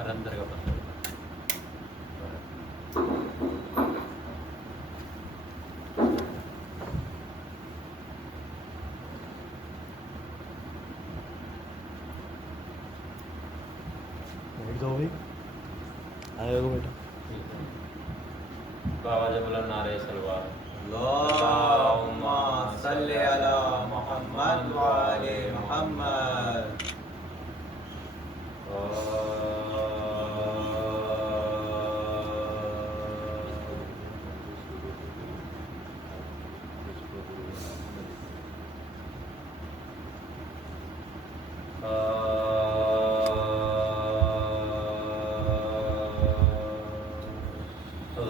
اور اندر کا پتھر بیٹھ جاؤ بھائی آئے گا بیٹا بابا جب بولا نعرہ سلوات اللہم صلی علی محمد وآل محمد.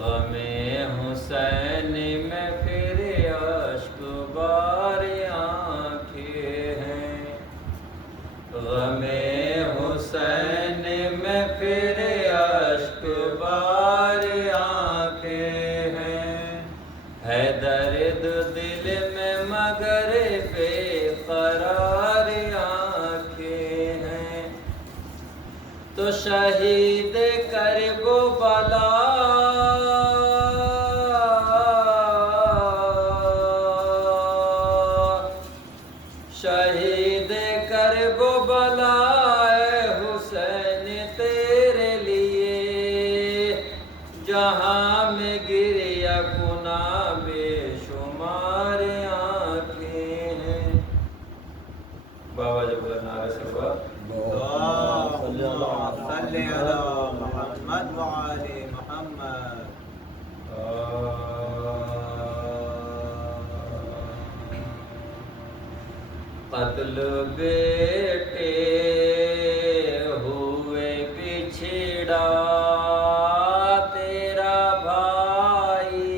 غم حسین میں پھر اشک بار آنکھیں ہیں غم حسین میں پھر اشک بار آنکھیں ہیں ہے درد دل میں مگر بے قرار آنکھیں ہیں تو شہید کربلا شہید کربلا اے حسین تیرے لیے جہاں میں گریا گناہ بے شمار آنکھیں ہیں. بابا جب بولا نعرہ سلوات اللہم صلی علی محمد وآل محمد. قتل بیٹے ہوئے بچھڑا تیرا بھائی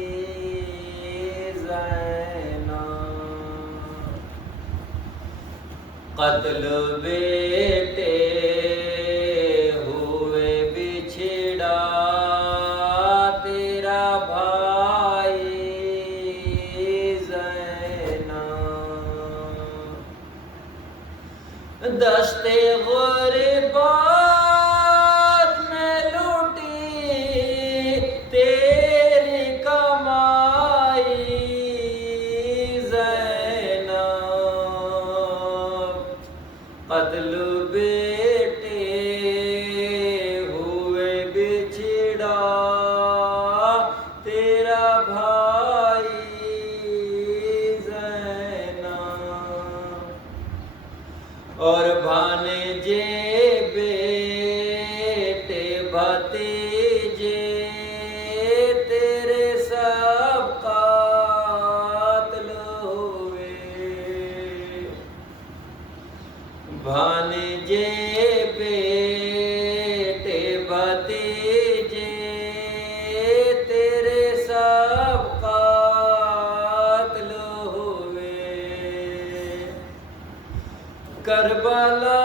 زینب قتل بیٹے ہوئے بچھڑا تیرا بھائی زینب دشت غربت میں لوٹی تیری کمائی زینب قتل بیٹے ہوئے بچھڑا تیرا بھائی زینب اور بھانجے بیٹے بھتیجے تیرے سب قاتل ہوئے بھانجے بیٹے بھتیجے تیرے سب قاتل ہوئے کربلا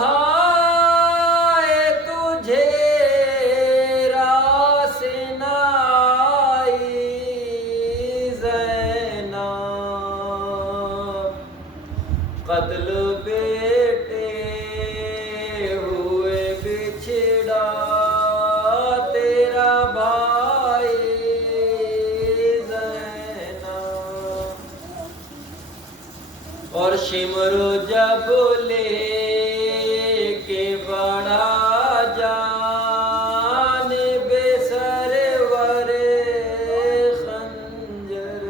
ہائے تجھے راس نہ آئی زینب قتل بیٹے ہوئے بچھڑا تیرا بھائی زینب اور شمرو جب لے کے بڑھا جانب سرور خنجر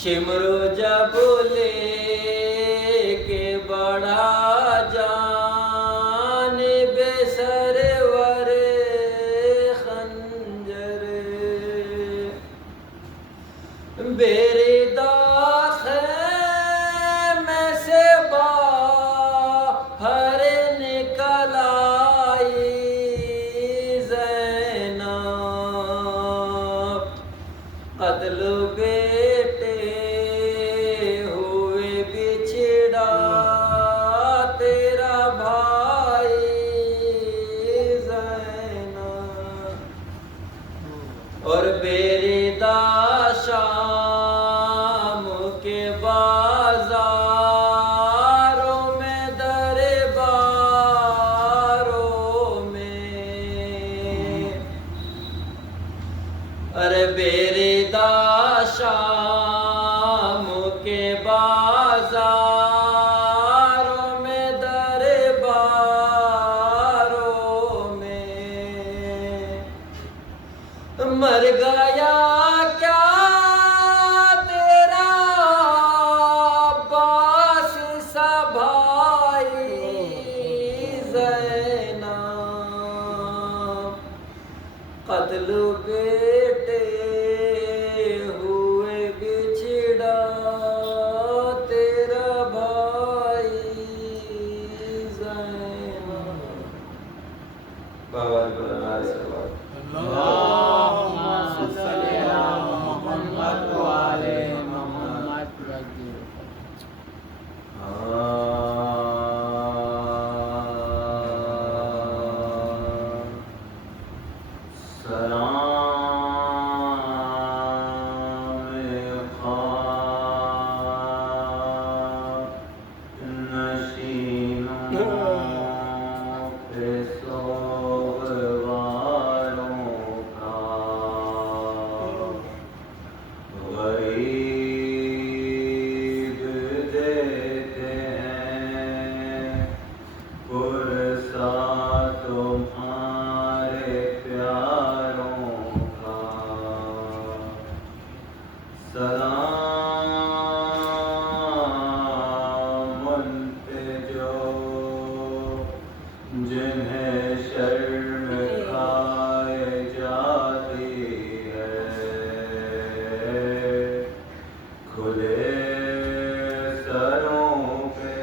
شمرو جب لے کے بڑھا جانب سرور خنجر بیردہ خیمے سے باہر نکل آئی زینب قتل بیٹے ہوئے بچھڑا تیرا بھائی زینب اور بیردہ شام کے بازاروں میں دربار بیردا شام کے بازاروں میں درباروں میں مر گیا کیا تیرا عباس سا بھائی زینب قتل بیٹے ہوئے بچھڑا تیرا بھائی زینب بابا اللهم صل على محمد وعلى محمد غریب دیتے ہیں پرسا تمہارے پیاروں کا سلام ان پہ جو جنہیں شرم کھائے جاتی ہے کھلے سروں پہ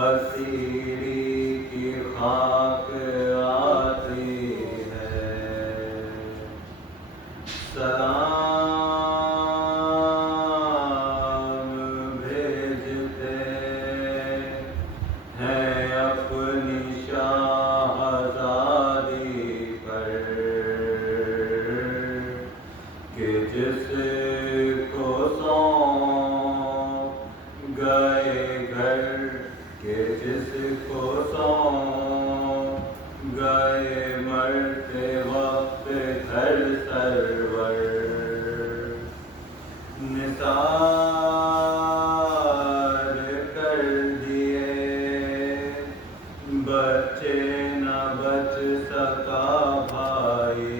اسیری کی خاک آتی ہے سلام بھیجتے ہیں اپنی شاہزادی پر کہ جس کو سونپ گئے گھر کہ جس کو سونپ گئے مرتے وقت گھر سرور نثار کر دیے بچے نہ بچ سکا بھائی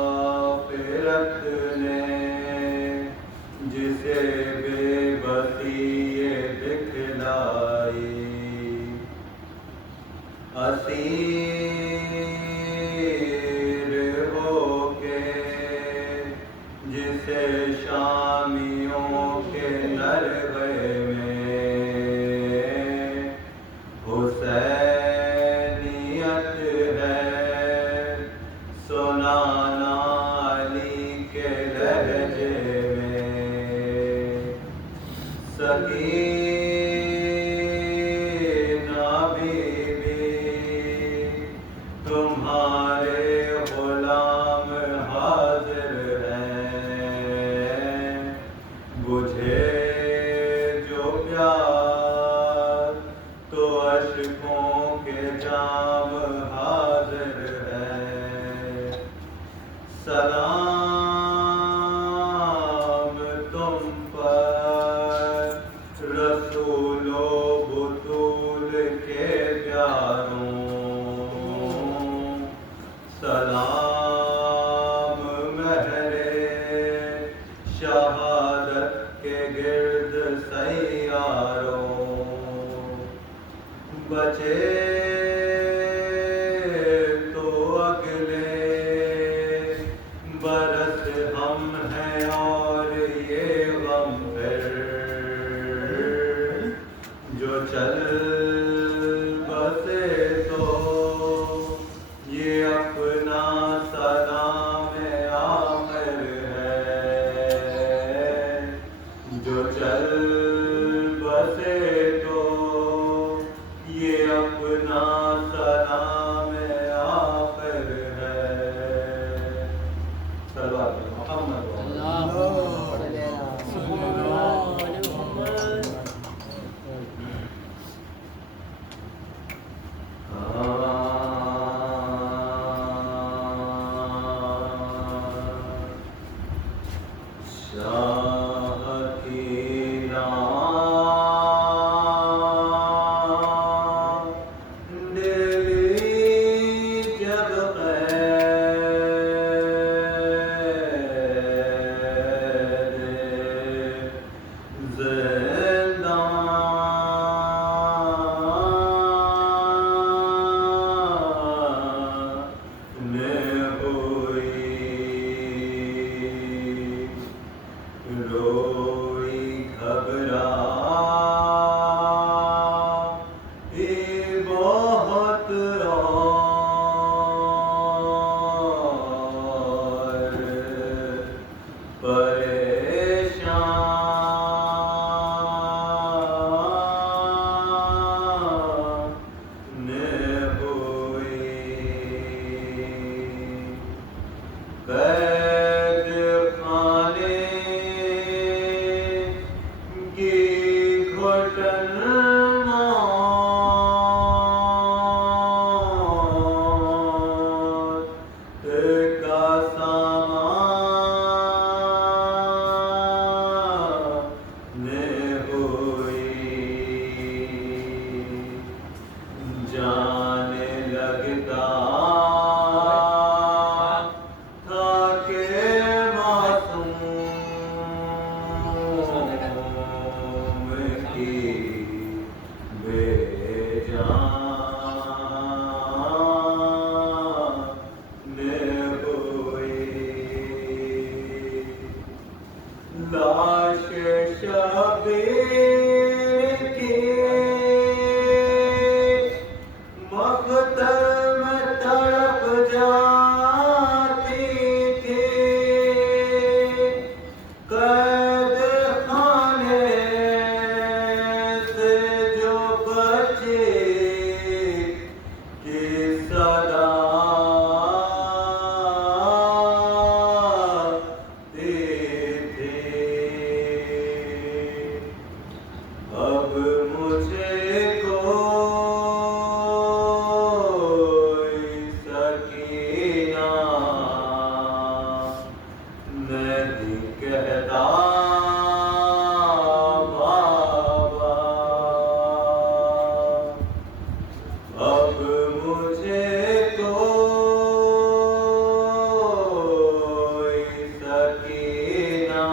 مسافرت نے جسے بے بسی یہ دکھلائی اسیر ہو کے جسے شامیوں کے نرغے میں حسینیت ہے سنانا علی کے لہجے میں سکینہ بی بی تمہارے غلام حاضر ہیں بجھے جو پیار تو اشکوں کے جام حاضر ہیں سلام تم پر رسول و بطول کے پیاروں سلام مہر شہادت کے گرد سیاروں بچے تو اگلے برس ہم ہیں اور یہ غم پھر جو چل بسے تو یہ اپنا سکینہ نہیں کہتا بابا اب مجھے کوئی سکینہ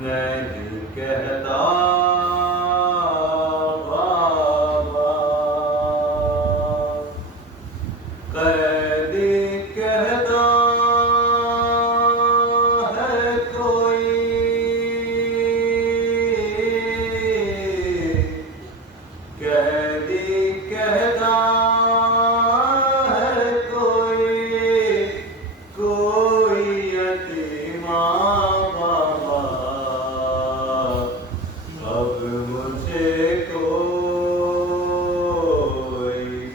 نہیں کہتا بابا قیدی کہتا ہے کوئی قیدی کہتا ہے کوئی یتیمہ بابا اب مجھے کوئی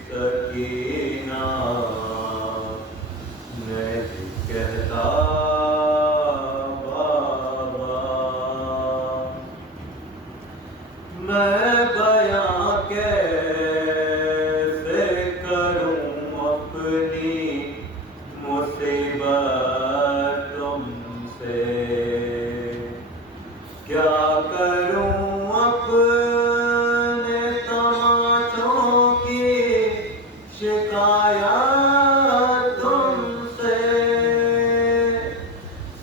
سکینہ نہیں کہتا بابا میں بیاں کیسے کروں اپنی مصیبت تم سے کیا کروں اپنے تماشوں کی شکایت تم سے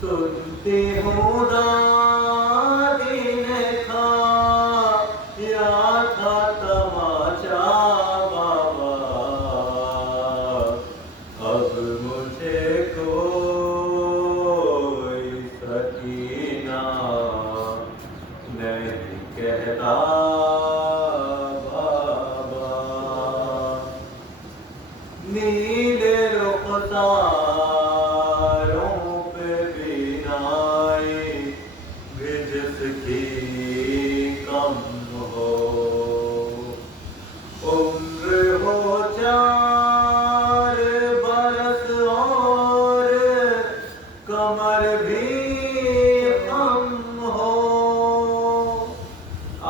سنتی ہوں دادی نے کھایا تھا تماشا بابا اب مجھے کوئی سکینہ نہیں کہتا بابا نیلے رخساروں پہ بینائی بھی جس کی کم ہو عمر ہو 4 برس اور کمر بھی کم ہو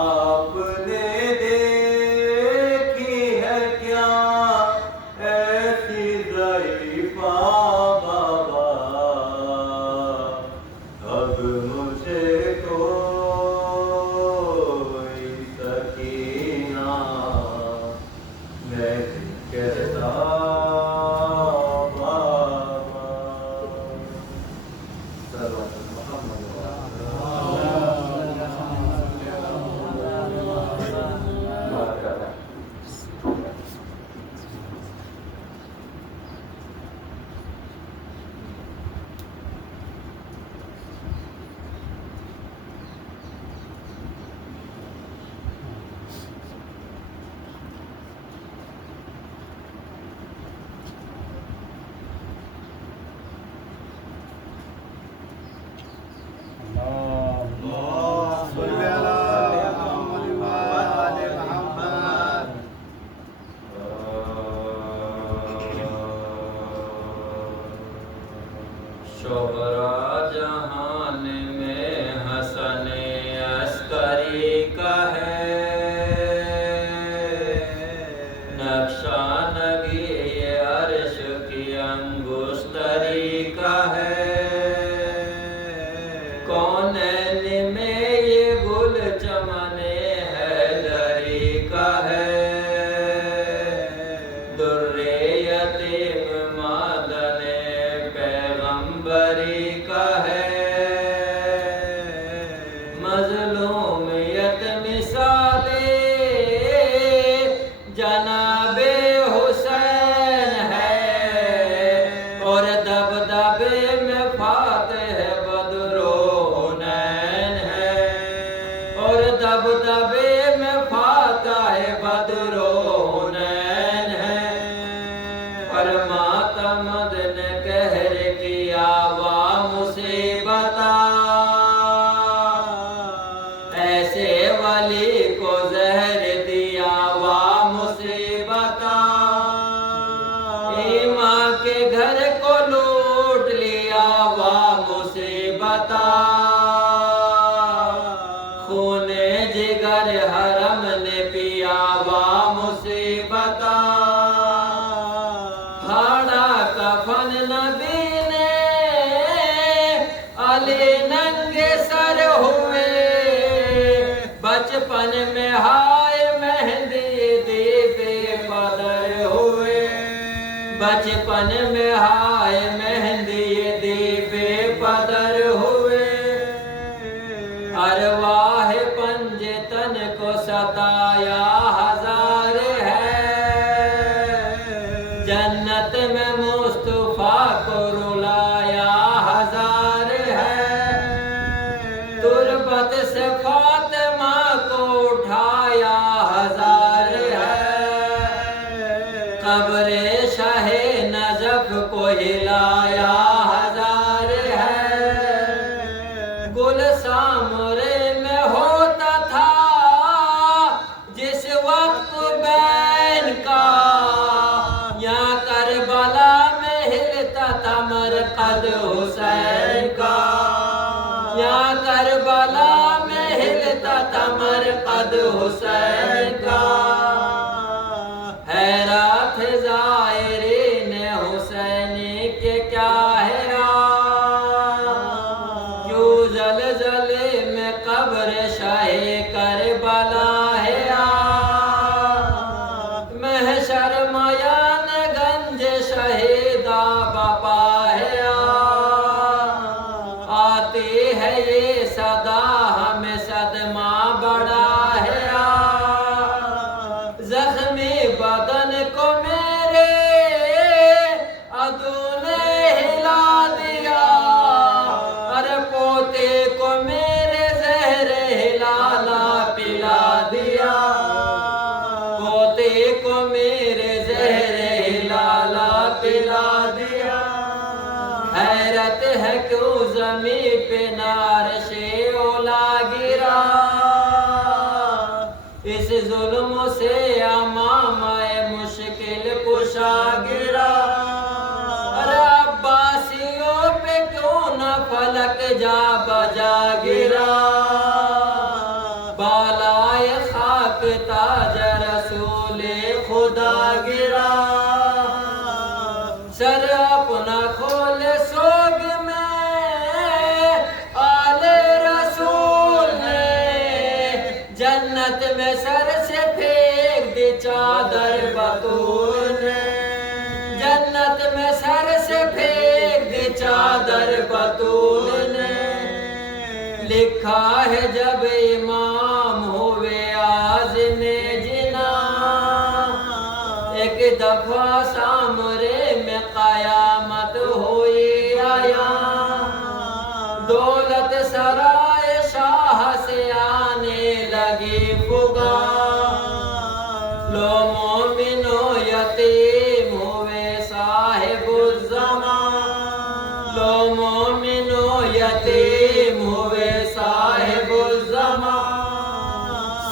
آپ نے دیکھی ہے کیا ایسی ضعیفہ بابا اب مجھے کوئی سکینہ نہیں کہتا بابا شہرا جہان میں حسن عسکری کا ہے نقشہ نگی یہ عرش کی انگشتری کا ہے کونین میں یہ گل چمن حیدری کا ہے در یتیم مادن پیغمبری کا ہے مظلومیت مثال جناب حسین ہے اور دبدبے میں فاتح بدر و حنین ہے اور دبدبے میں فاتح بدر و حنین ہے پر ماتمد نے قہر کیا وا مصیبت ایسے ولی کو زہر دیا وا مصیبت ایمان کے گھر کو لوٹ لیا وا مصیبت خون جگر حرم نے پیا وا مصیبت علی ننگے سر ہوئے بچپن میں ہائے مہندی دی بے قدر ہوئے بچپن میں ہائے مہندی دی بے قدر ہوئے ارواح پنجتن کو ستایا ہزار ہے جنت میں مصطفیٰ کو رلایا ہزار ہے تربت سے فاطمہ کو اٹھایا ہزار ہے قبر شاہ نجف کو ہلایا ہزار ہے گل سامرے میں ہوتا تھا جس وقت بین کا یا کربلا میں ہلتا تھا مرقد حسین کا یا کربلا میں ہلتا تھا مرقد حسین کا حیرت زائرین حسینی کے کیا ہے کیوں زلزلے میں قبر شاہ کربلا ہے محشر میان گنج شہیدہ بپا ہے آتی ہے یہ صدا ہمیں صدمہ بڑا ہے زخمی بدن کو میرے عدو نے ہلا دیا ارے پوتے کو میرے زہر ہلالا پلا دیا پوتے کو میرے زہر ہلالا پلا دیا حیرت ہے کیوں زمین پہ نارش اولا گرا اس ظلم سے امام مشکل کشا گرا ارے عباسیوں پہ کیوں نہ فلک جا بجا گرا بالائے خاک تاج رسول خدا گرا سر اپنا کھول سوگ میں آل رسول نے جنت میں سر سے پھینک دی چادر بطول نے جنت میں سر سے پھینک دی چادر بطول نے لکھا ہے جب امام ہوئے عازم جنا ایک دفعہ سامرے میں قیامت ہوئی آیا دولت سرائے شاہ سے آنے لگی فغا لو مومنو یتیم ہوئے صاحب الزمان لو مومنو یتیم ہوئے صاحب الزمان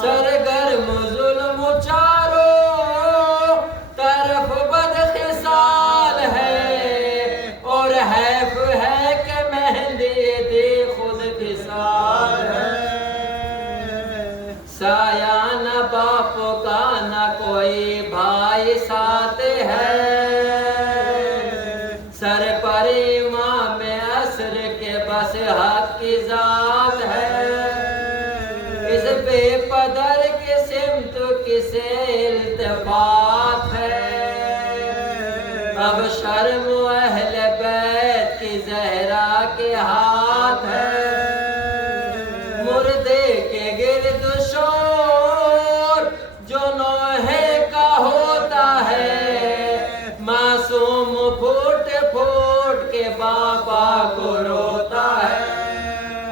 سرگرم ظلم چاروں طرف بدخصال ہے اور حیف ہے کہ مہندی دی خود خصال ہے سایہ نہ باپ کا نہ کوئی بھائی ساتھ ہے سر پر امام عصر کے بس حق کی ذات ہے اس بے پدر کی سمت کسے التفات ہے اب شرم اہل بیت کی زہرا کے ہاتھ ہے مردے کے گرد شور جو نوحے کا ہوتا ہے معصوم پھوٹ پھوٹ کے بابا کو روتا ہے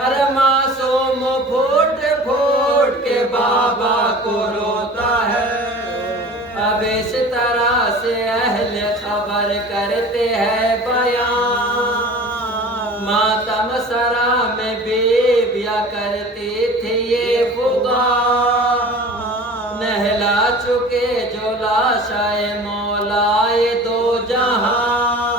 ارے معصوم پھوٹ پھوٹ کے بابا کو روتا ہے اب اس طرح سے اہل خبر کرتے ہیں بیان ماتم سرا میں بیویاں کرتی تھی یہ فغا نہلا چکے جو لاشائے مولا دو جہاں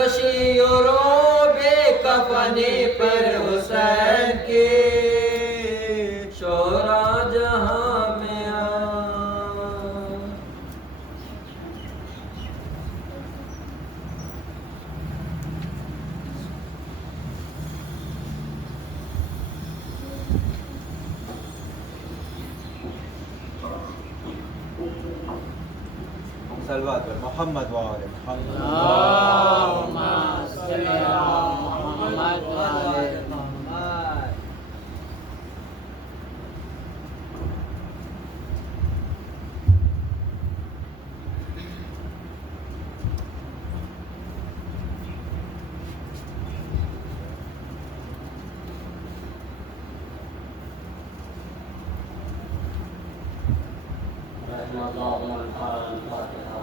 نقشی و رو بے کفنی پر حسین کی شہرا جہاں میں آ صلوات پر محمد وآل محمد اللہم صلی علی محمد و آل محمد. رحم اللہ من قرأ الفاتحہ.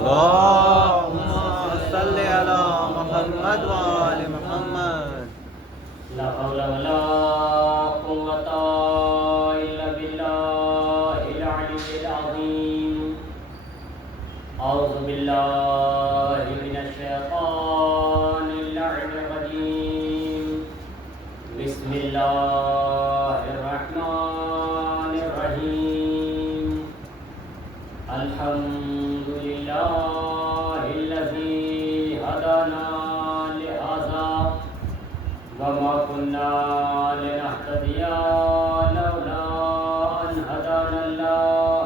اللهم صل على محمد وآل محمد. لا حول ولا قوة إلا بالله العلي العظيم. أعوذ بالله من الشيطان اللعين الرجيم. بسم الله الرحمن الرحيم. الحمد لله الذي هدانا لهذا وما كنا لنهتدي لولا أن هدانا الله.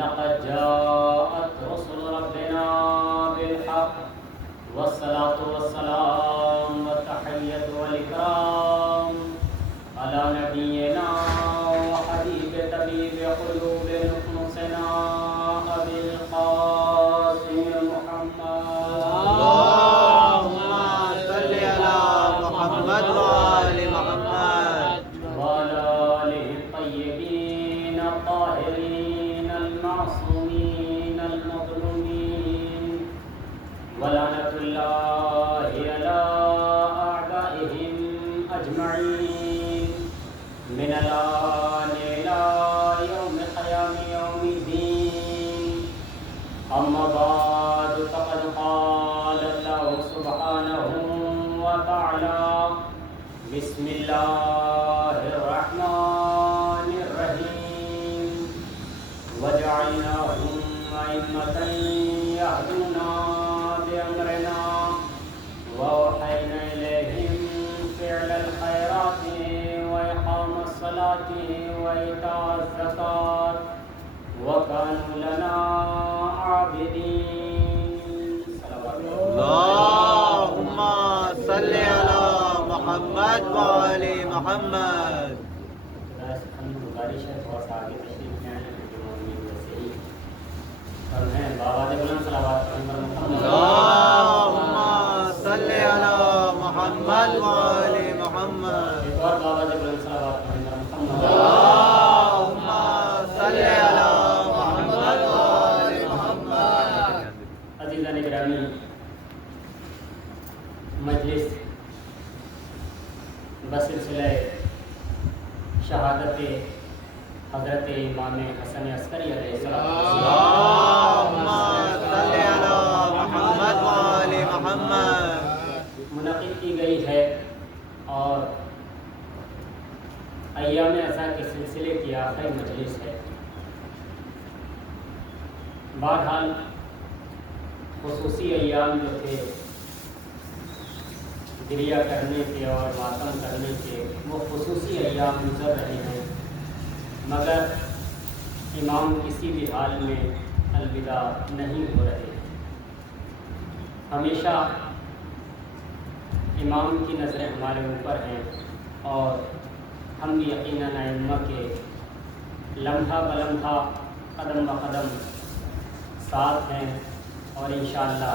لقد جاءت رسل ربنا بالحق والصلاة والسلام والتحية والإكرام على نبينا وحبيب طبيب قلوب نفوسنا أبي القاسم محمد. اللهم صل على محمد وآل محمد وعلى آله الطيبين الطاهرين المعصومين المظلومين. ولعنة الله على أعدائهم أجمعين من الآن إلى يوم قيام يوم الدين. أما بعد فقد قال الله سبحانه وتعالى بسم الله الرحمن الرحيم. وجعلناهم أئمة يهدون بأمرنا وأوحينا إليهم فعل الخيرات وإقام الصلاة وإيتاء الزكاة وكانوا لنا عابدين. اللهم صل على محمد وآل محمد. گزارش ہے تھوڑا سا آگے تشریف لے آئیں کیونکہ مومن ویسے ہی اور ہیں بابا دے بلند صلوات پر محمد. اللهم صل على محمد وآل محمد. ایک اور بابا دے بلند صلوات پر محمد. اللهم صل على محمد وآل محمد. عزیزان گرامی، مجلس بسلسلہ شہادت حضرت امام حسن عسکری علیہ السلام اللهم صل على محمد وآل محمد. منعقد کی گئی ہے اور ایام عزا کے سلسلے کی آخری مجلس ہے. بہرحال خصوصی ایام جو تھے گریہ کرنے کے اور ماتم کرنے کے، وہ خصوصی ایام گزر رہے ہیں، مگر امام کسی بھی حال میں الوداع نہیں ہو رہے. ہمیشہ امام کی نظریں ہمارے اوپر ہیں اور ہم بھی یقیناً ائمہ کے لمحہ بلمحہ قدم بقدم ساتھ ہیں اور انشاءاللہ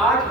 8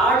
8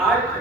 8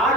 8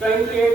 28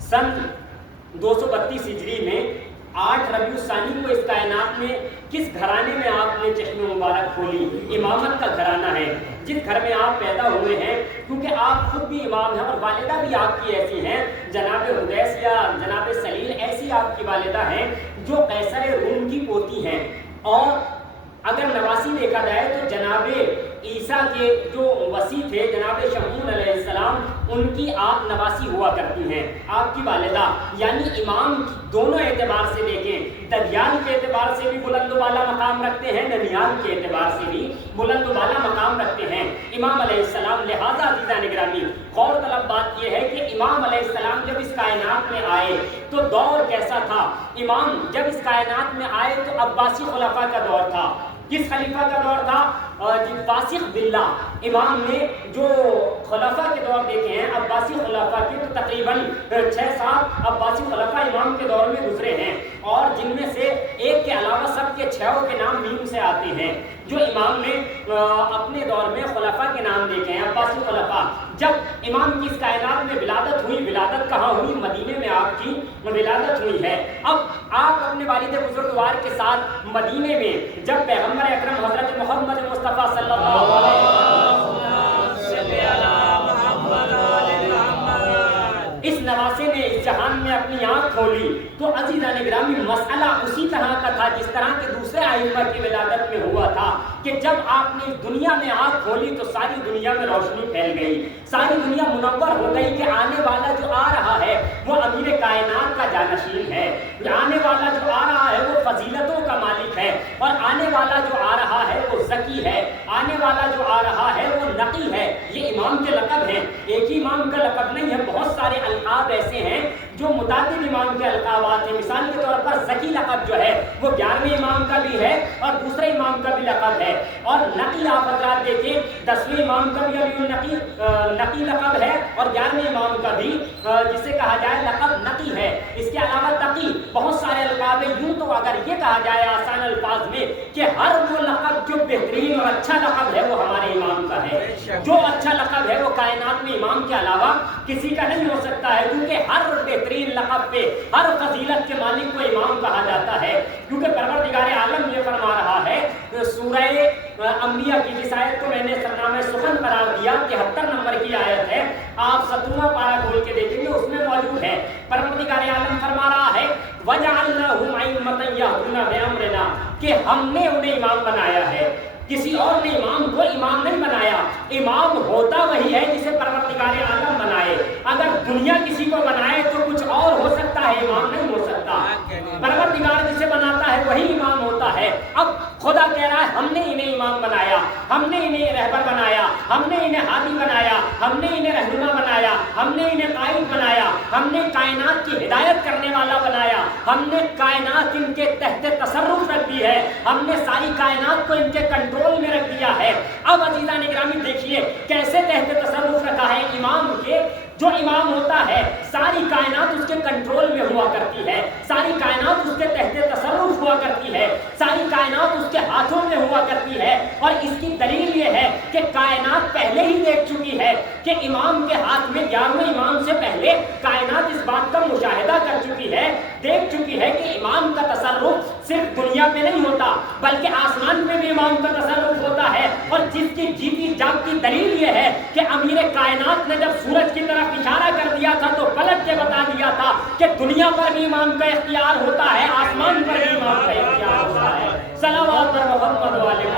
سن 232 ہجری میں 8 ربیع الثانی کو اس کائنات میں کس گھرانے میں آپ نے چشم مبارک کھولی؟ امامت کا گھرانہ ہے جس گھر میں آپ پیدا ہوئے ہیں، کیونکہ آپ خود بھی امام ہیں اور والدہ بھی آپ کی ایسی ہیں، جناب حدیث یا جناب سلیل ایسی آپ کی والدہ ہیں جو قیصر روم کی پوتی ہیں، اور اگر نواسی دیکھا جائے تو جناب عیسیٰ کے جو وصی تھے جناب شمعون علیہ السلام، ان کی آپ نواسی ہوا کرتی ہیں آپ کی والدہ، یعنی امام دونوں اعتبار سے دیکھیں، دریال کے اعتبار سے بھی بلند و بالا مقام رکھتے ہیں، ننیال کے اعتبار سے بھی بلند و بالا مقام رکھتے ہیں امام علیہ السلام۔ لہذا عزیزان گرامی، غور طلب بات یہ ہے کہ امام علیہ السلام جب اس کائنات میں آئے تو دور کیسا تھا؟ امام جب اس کائنات میں آئے تو عباسی خلفاء کا دور تھا۔ کس خلیفہ کا دور تھا؟ فاسق باللہ۔ امام نے جو خلفاء کے دور دیکھے ہیں عباسی خلفاء کے، تو تقریباً 6-7 عباسی خلفاء امام کے دور میں گزرے ہیں، اور جن میں سے ایک کے علاوہ سب کے 6 کے نام میم سے آتے ہیں جو امام نے اپنے دور میں خلفاء کے نام دیکھے ہیں، عباسی خلفاء۔ جب امام کی اس کائنات میں ولادت ہوئی، ولادت کہاں ہوئی؟ مدینے میں آپ کی ولادت ہوئی ہے۔ اب آپ اپنے والد بزرگوار کے ساتھ مدینے میں جب پیغمبر اکرم حضرت محمد مصطفیٰ صلی اللہ علیہ وسلم اس نواسے نے اس جہان میں اپنی آنکھ کھولی تو عزیزان گرامی مسئلہ اسی طرح کا تھا جس طرح کے دوسرے ائمہ کی ولادت میں ہوا تھا کہ جب آپ نے اس دنیا میں آنکھ کھولی تو ساری دنیا میں روشنی پھیل گئی، ساری دنیا منور ہو گئی کہ آنے والا جو آ رہا ہے وہ امیر کائنات کا جانشین ہے، آنے والا جو آ رہا ہے وہ فضیلتوں کا مالک ہے، اور آنے والا جو آ رہا ہے وہ ذکی ہے، آنے والا جو آ رہا ہے وہ نقی ہے۔ یہ امام کے لقب ہیں، ایک ہی امام کا لقب نہیں ہے، بہت سارے القاب ایسے ہیں جو متعدد امام کے القابات ہیں۔ مثال کے طور پر ذکی لقب جو ہے وہ 11ویں امام کا بھی ہے اور دوسرے امام کا بھی لقب ہے، اور نقی آپ حضرات دیکھیں 10ویں امام کا بھی علی نقی لقب ہے اور 11ویں امام کا بھی جسے کہا جائے لقب نقی ہے۔ اس کے علاوہ تقی، بہت سارے القاب ہیں۔ یوں تو اگر یہ کہا جائے آسان الفاظ میں کہ ہر وہ لقب جو بہترین اور اچھا لقب ہے وہ ہمارے امام کا ہے، جو اچھا لقب ہے وہ کائنات میں امام کے علاوہ کسی کا نہیں ہو سکتا ہے، کیونکہ ہر بہترین لقب پہ ہر فضیلت کے مالک کو امام کہا جاتا ہے، کیونکہ پروردگار عالم یہ فرما رہا ہے سورہ انبیاء کی جس آیت کو میں نے سرنامہ سخن قرار دیا 73 نمبر کی آیت ہے، آپ 17واں پارہ کھول کے دیکھیں گے اس میں موجود ہے۔ پروردگار عالم فرما رہا ہے وَجَعَلْنَاهُمْ أَئِمَّةً يَهْدُونَ بِأَمْرِنَا، کہ ہم نے انہیں امام بنایا ہے، کسی اور نے امام کو امام نہیں بنایا۔ امام ہوتا وہی ہے جسے پروردگار عالم بنائے، اگر دنیا کسی کو بنائے تو کچھ اور ہو سکتا ہے، امام نہیں ہو سکتا۔ پروردگار جسے بناتا ہے وہی امام ہوتا ہے۔ اب خدا کہہ رہا ہے ہم نے انہیں امام بنایا، ہم نے انہیں رہبر بنایا، ہم نے انہیں ہادی بنایا، ہم نے انہیں رہنما بنایا، ہم نے انہیں قائد بنایا، ہم نے کائنات کی ہدایت کرنے والا بنایا، ہم نے کائنات ان کے تحت تصرف رکھ دی ہے، ہم نے ساری کائنات کو ان کے کنٹرول میں رکھ دیا ہے۔ اب عزیزان گرامی دیکھیے کیسے تحت تصرف رکھا ہے امام کے۔ جو امام ہوتا ہے ساری کائنات اس کے کنٹرول میں ہوا کرتی ہے، ساری کائنات اس کے تحت تصرف ہوا کرتی ہے، ساری کائنات اس کے ہاتھوں میں ہوا کرتی ہے، اور اس کی دلیل یہ ہے کہ کائنات پہلے ہی دیکھ چکی ہے کہ امام کے ہاتھ میں 11ویں امام سے پہلے کائنات اس بات کا مشاہدہ کر چکی ہے، دیکھ چکی ہے کہ امام کا تصرف صرف دنیا میں نہیں ہوتا بلکہ آسمان میں بھی امام کا تصرف ہوتا ہے، اور جس کی جیتی جاگتی دلیل یہ ہے کہ امیر کائنات نے جب سورج کی طرف اشارہ کر دیا تھا تو پلٹ کے بتا دیا تھا کہ دنیا پر بھی امام کا اختیار ہوتا ہے، آسمان پر بھی امام کا اختیار ہوتا ہے۔ صلوات پر محمد والے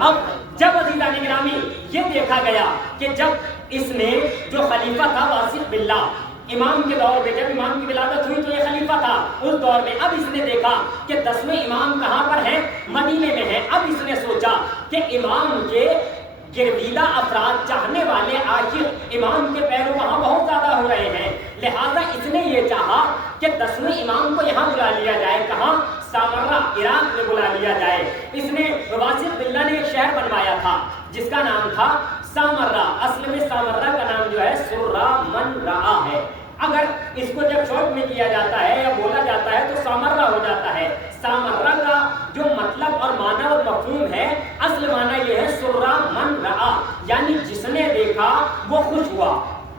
اب جب عزیزان گرامی یہ دیکھا گیا کہ جب اس نے جو خلیفہ تھا واثق باللہ امام کے دور میں، جب امام کی ولادت ہوئی تو یہ خلیفہ تھا اس دور میں، اب اس نے دیکھا کہ 10ویں امام کہاں پر ہیں؟ مدینے میں ہیں۔ اب اس نے سوچا کہ امام کے گرویدہ افراد، چاہنے والے عاشق امام کے پیرو وہاں بہت زیادہ ہو رہے ہیں، لہٰذا اس نے یہ چاہا کہ 10ویں امام کو یہاں بلا لیا جائے۔ کہاں؟ سامرہ عراق میں بلا لیا جائے۔ اس نے واثق باللہ نے ایک شہر بنوایا تھا جس کا نام تھا سامرہ، اصل میں سامرہ کا نام جو ہے سرہ من رعا ہے. اگر اس کو جب شارٹ میں کیا جاتا ہے یا بولا جاتا ہے تو سامرہ ہو جاتا ہے. سامرہ کا جو مطلب اور معنی اور مفہوم ہے، اصل معنی یہ ہے سرہ من رعا، یعنی جس نے دیکھا وہ خوش ہوا.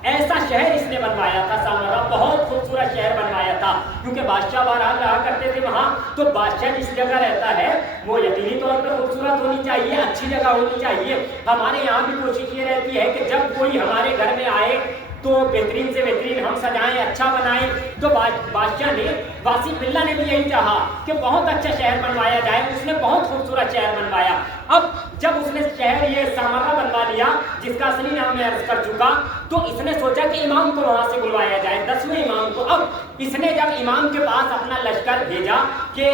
ایسا شہر اس نے بنوایا تھا. سامرہ بہت خوبصورت شہر بنوایا تھا، کیونکہ بادشاہ بہرحال رہا کرتے تھے وہاں. تو بادشاہ جس جگہ رہتا ہے وہ یقینی طور پہ خوبصورت ہونی چاہیے، اچھی جگہ ہونی چاہیے. ہمارے یہاں بھی کوشش یہ رہتی ہے کہ جب کوئی ہمارے گھر میں آئے تو بہترین سے بہترین ہم سجائیں، اچھا بنائیں. تو بادشاہ نے، واصف باللہ نے بھی یہی چاہا کہ بہت اچھا شہر بنوایا جائے. اس نے بہت خوبصورت شہر بنوایا. اب جب اس نے شہر یہ سامرہ بنوا لیا، جس کا اصلی نام میں عرض کر چکا، تو اس نے سوچا کہ امام کو وہاں سے بلوایا جائے، 10ویں امام کو. اب اس نے جب امام کے پاس اپنا لشکر بھیجا کہ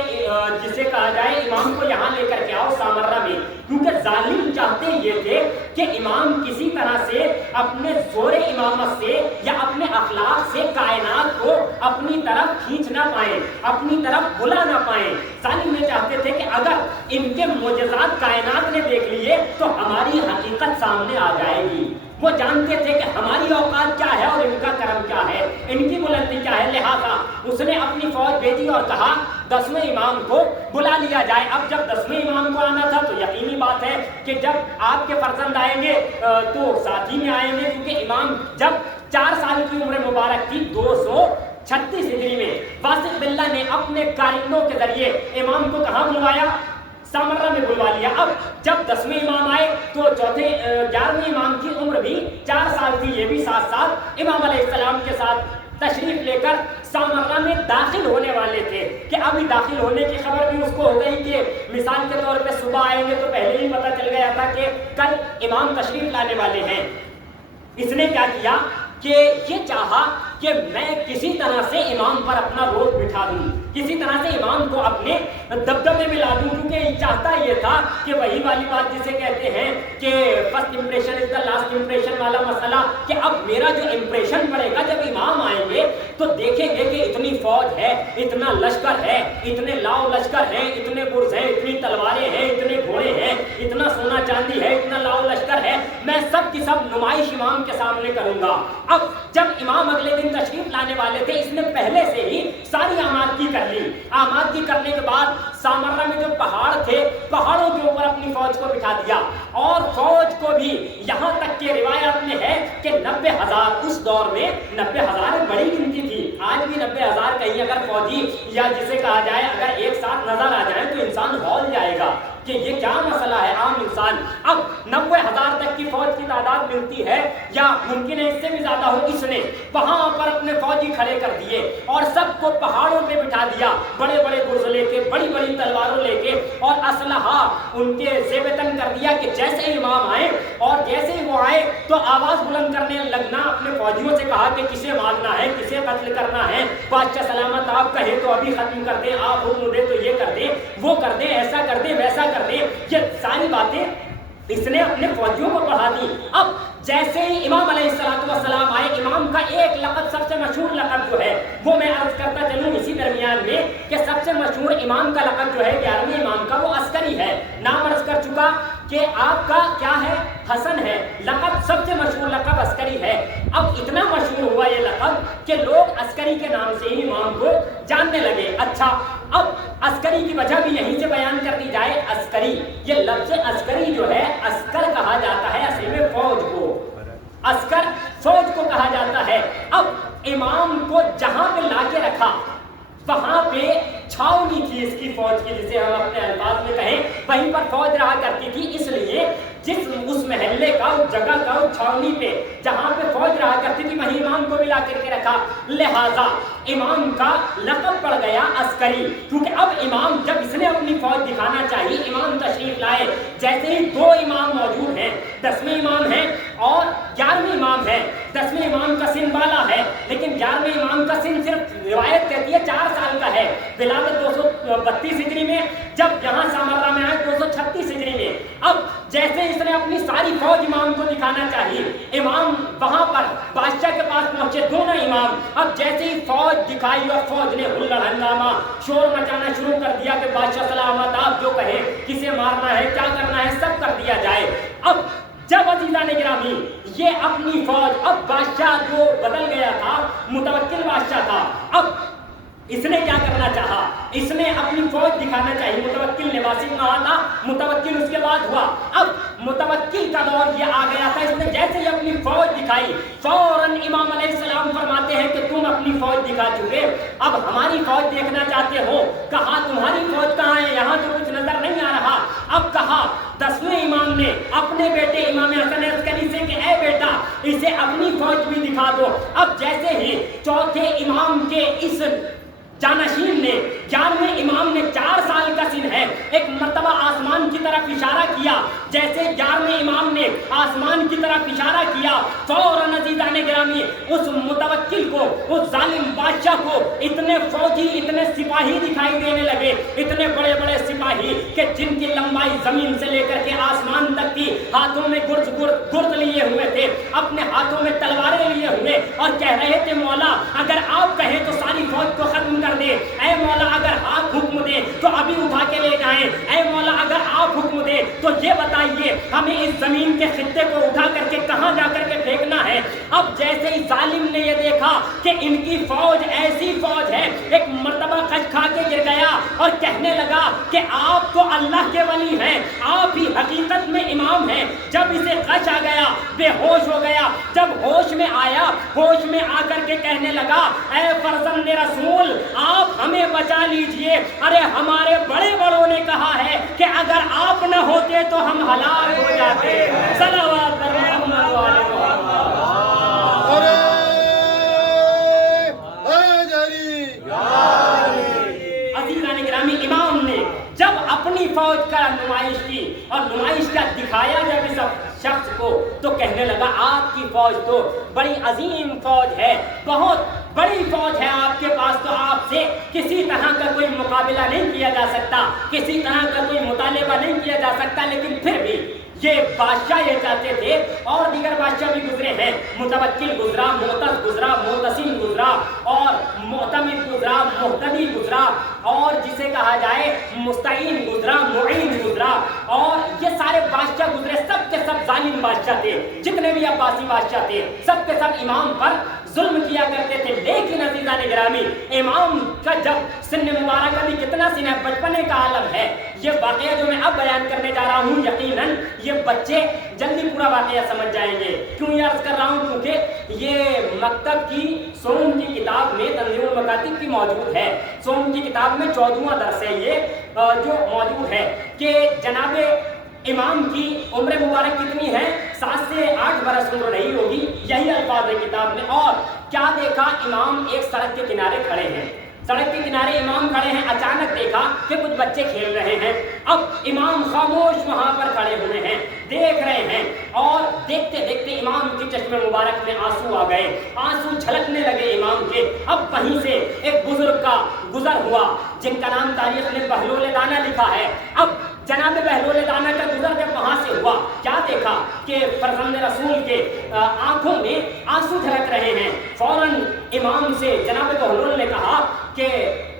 جسے کہا جائے امام کو یہاں لے کر کے آؤ سامرہ میں، کیونکہ ظالم چاہتے یہ تھے کہ امام کسی طرح سے اپنے زور امامت سے یا اپنے اخلاق سے کائنات کو اپنی طرف کھینچ نہ پائیں، اپنی طرف بلا نہ پائیں. ظالم یہ چاہتے تھے کہ اگر ان کے معجزات کائنات نے دیکھ لیے تو ہماری حقیقت سامنے آ جائے گی. وہ جانتے تھے کہ ہماری اوقات کیا ہے اور ان کا کرم کیا ہے، ان کی بلندی کیا ہے. لہٰذا اس نے اپنی فوج بھیجی اور کہا 10ویں امام کو بلا لیا جائے. اب جب 10ویں امام کو آنا تھا تو یقینی بات ہے کہ جب آپ کے فرزند آئیں گے تو ساتھی میں آئیں گے، کیونکہ امام جب 4 سال کی عمر مبارک تھی 236 ہجری میں واصف باللہ نے اپنے کارندوں کے ذریعے امام کو کہاں بلوایا؟ سامرہ میں بلوا لیا. اب جب 10ویں امام آئے تو 11ویں امام کی عمر بھی 4 سال تھی، یہ بھی 7 سال امام علیہ السلام کے ساتھ تشریف لے کر سامرہ میں داخل ہونے والے تھے. کہ ابھی داخل ہونے کی خبر بھی اس کو ہو گئی کہ مثال کے طور پہ صبح آئیں گے تو پہلے ہی پتہ چل گیا تھا کہ کل امام تشریف لانے والے ہیں. اس نے کیا کیا کہ یہ چاہا کہ میں کسی طرح سے امام پر اپنا روپ بٹھا دوں، کسی طرح سے امام کو اپنے دبدبے میں لا دوں، کیونکہ چاہتا یہ تھا کہ وہی والی بات جسے کہتے ہیں کہ first impression is the last impression والا مسئلہ، کہ اب میرا جو امپریشن پڑے گا جب امام آئیں گے تو دیکھیں گے کہ اتنی فوج ہے، اتنا لشکر ہے، اتنے لاؤ لشکر ہیں، اتنے گرز ہیں، اتنی تلواریں ہیں، اتنے گھوڑے ہیں، اتنا سونا چاندی ہے، اتنا لاؤ لشکر ہے، میں سب کی سب نمائش امام کے سامنے کروں گا. اب جب امام اگلے دن تشریف لانے والے تھے اس نے پہلے سے ہی ساری آمادگی کر لی. آمادگی کرنے کے بعد سامرہ میں جو پہاڑ تھے پہاڑوں کے اوپر اپنی فوج کو بٹھا دیا، اور فوج کو بھی یہاں تک کہ روایات میں ہے کہ 90,000 اس دور میں 90,000 بڑی گنتی تھی. آج بھی 90,000 کہیں اگر فوجی یا جسے کہا جائے اگر ایک ساتھ نظر آ جائیں تو انسان ہول جائے گا کہ یہ کیا مسئلہ ہے عام انسان. اب 90,000 تک کی فوج کی تعداد ملتی ہے یا ممکن ہے اس سے بھی زیادہ ہو. اس نے وہاں پر اپنے فوجی کھڑے کر دیے اور سب کو پہاڑوں پہ بٹھا دیا، بڑے بڑے گرز لے کے، بڑی بڑی تلواروں لے کے، اور اسلحہ ان کے زیب تن کر دیا کہ جیسے ہی امام آئے اور جیسے ہی وہ آئے تو آواز بلند کرنے لگنا. اپنے فوجیوں سے کہا کہ کسے مارنا ہے، کسے قتل کرنا ہے، بادشاہ سلامت آپ کہیں تو ابھی ختم کر دیں، آپ حکم دیں تو یہ کر دیں، وہ کر دیں، ایسا کر دیں، ویسا کر دیں. یہ ساری باتیں اس نے اپنے فوجیوں کو پڑھا دی. اب جیسے ہی امام علیہ السلام آئے، امام کا ایک لقب سب سے مشہور لقب جو ہے وہ میں عرض کرتا چلوں اسی درمیان میں کہ سب سے مشہور امام کا لقب جو ہے 11ویں امام کا وہ عسکری ہے. نام عرض کر چکا کہ آپ کا کیا ہے؟ حسن ہے. لقب سب سے مشہور لقب عسکری ہے. اب اتنا مشہور ہوا یہ لقب کہ لوگ عسکری کے نام سے ہی امام کو جاننے لگے. اچھا، اب عسکری کی وجہ بھی یہیں سے بیان کر دی جائے. عسکری، یہ لفظ عسکری جو ہے عسکر کہا جاتا ہے اصل میں فوج کو، عسکر فوج کو کہا جاتا ہے. اب امام کو جہاں پہ لا کے رکھا وہاں پہ چھاؤنی تھی اس کی فوج کی، جسے ہم اپنے الفاظ میں کہیں وہیں پر فوج رہا کرتی تھی. اس لیے جس اس محلے کا، اس جگہ کا، اس چھاؤنی پہ جہاں پہ فوج رہا کرتی تھی وہیں امام کو بھی لا کر کے رکھا. لہذا امام کا لقب پڑ گیا عسکری، کیونکہ اب امام جب اس نے اپنی فوج دکھانا چاہیے، امام تشریف لائے، جیسے ہی 2 امام موجود ہیں، 10ویں امام ہیں اور 11ویں امام ہیں. 10ویں امام کا سن بالا ہے لیکن 11ویں امام کا سن صرف روایت کہتی ہے 4 سال کا ہے. ولادت 232 ہجری میں، جب یہاں سامرہ میں آئے 236 ہجری میں. اب جیسے اس نے اپنی ساری فوج امام کو دکھانا چاہیے، امام وہاں پر بادشاہ کے پاس پہنچے، دونوں امام. اب جیسے ہی فوج دکھائی اور فوج نے ہلڑ ہنگامہ شور مچانا شروع کر دیا کہ بادشاہ سلامت آپ جو کہیں، کسے مارنا ہے، کیا کرنا ہے، سب کر دیا جائے. اب جب عزیزان گرامی یہ اپنی فوج، اب بادشاہ جو بدل گیا تھا متوکل بادشاہ تھا، اب اس نے کیا کرنا چاہا، اس نے اپنی فوج دکھانا چاہیے. متوکل نے واسف کہا تھا، متوکل اس کے بعد ہوا. اب متوکل کا دور یہ آ گیا تھا. اس نے جیسے ہی اپنی فوج دکھائی فوراً امام علیہ السلام فرماتے ہیں کہ تم اپنی فوج دکھا چکے، اب ہماری فوج دیکھنا چاہتے ہو. کہا تمہاری فوج کہاں ہے، یہاں تو کچھ نظر نہیں آ رہا. اب کہا 10ویں امام نے اپنے بیٹے امام حسن عسکری سے کہ اے بیٹا اسے اپنی فوج بھی دکھا دو. اب جیسے ہی چوتھے امام کے اس جانشین نے 11ویں امام نے 4 سال کا سن ہے، ایک مرتبہ آسمان کی طرف اشارہ کیا. جیسے 11ویں امام نے آسمان کی طرف اشارہ کیا فوراً عزیزان گرامی اس متوکل کو، اس ظالم بادشاہ کو اتنے فوجی، اتنے سپاہی دکھائی دینے لگے، اتنے بڑے بڑے سپاہی کہ جن کی لمبائی زمین سے لے کر کے آسمان تک تھی. ہاتھوں میں گرد لیے ہوئے تھے، اپنے ہاتھوں میں تلواریں لیے ہوئے اور کہہ رہے تھے مولا اگر آپ کہیں تو ساری فوج کو ختم کر دے، اے مولا اگر آپ حکم دیں تو ابھی اٹھا کے لے جائیں، اے مولا اگر آپ حکم دیں تو یہ بتائیے ہمیں اس زمین کے خطے کو اٹھا کر کے کہاں جا کر کے پھینکنا ہے. اب جیسے ہی ظالم نے یہ دیکھا کہ ان کی فوج ایسی فوج ہے، ایک مرتبہ کچھ کھا کے گر گیا اور کہنے لگا کہ آپ تو اللہ کے ولی ہیں، آپ ہی حقیقت میں امام ہیں. جب اسے کچھ آ گیا بے ہوش ہو گیا. جب ہوش میں آیا، ہوش میں آ کر کے کہنے لگا اے فرزند رسول آپ ہمیں بچا لیجئے، ارے ہمارے بڑے بڑوں نے کہا ہے کہ اگر آپ نہ ہوتے تو ہم ہلاک ہو جاتے. صلوات محمد و آل محمد. عزیزان گرامی امام نے جب اپنی فوج کا نمائش کی اور نمائش کا دکھایا جب اس شخص کو تو کہنے لگا آپ کی فوج تو بڑی عظیم فوج ہے، بہت بڑی فوج ہے آپ کے پاس، تو آپ سے کسی طرح کا کوئی مقابلہ نہیں کیا جا سکتا، کسی طرح کا کوئی مطالبہ نہیں کیا جا سکتا. لیکن پھر بھی یہ بادشاہ یہ چاہتے تھے اور دیگر بادشاہ بھی گزرے ہیں، متوکل گزرا، معتز گزرا، معتصم گزرا اور معتمد گزرا، مہتدی گزرا اور جسے کہا جائے مستعین گزرا، معین گزرا، اور یہ سارے بادشاہ گزرے. سب کے سب ظالم بادشاہ تھے، جتنے بھی عباسی بادشاہ تھے سب کے سب امام پر ظلم کیا کرتے تھے. لیکن عزیزان گرامی امام کا جب سن مبارکہ بھی کتنا سن ہے، بچپنے کا عالم ہے. یہ واقعہ جو میں اب بیان کرنے جا رہا ہوں یقیناً یہ بچے جلدی پورا واقعہ سمجھ جائیں گے. کیوں یہ عرض کر رہا ہوں؟ کیونکہ یہ مکتب کی سوم کی کتاب میں تنظیم المکاتب کی موجود ہے. سوم کی کتاب میں 14واں درس ہے یہ جو موجود ہے کہ جناب امام کی عمر مبارک کتنی ہے، 7 سے 8 برس عمر رہی ہوگی، یہی الفاظ ہے کتاب میں. اور کیا دیکھا، امام ایک سڑک کے کنارے کھڑے ہیں، سڑک کے کنارے امام کھڑے ہیں. اچانک دیکھا کہ کچھ بچے کھیل رہے ہیں. اب امام خاموش وہاں پر کھڑے ہوئے ہیں، دیکھ رہے ہیں اور دیکھتے دیکھتے امام کے چشمے مبارک میں آنسو آ گئے، آنسو چھلکنے لگے امام کے. اب وہیں سے ایک بزرگ کا گزر ہوا جن کا نام تاریخ میں بہلول دانہ لکھا ہے. اب جناب بہلول دانہ کا گزر جب وہاں سے ہوا کیا دیکھا کہ فرزند رسول کے آنکھوں میں آنسو جھلک رہے ہیں. فوراً امام سے جناب بہلول نے کہا کہ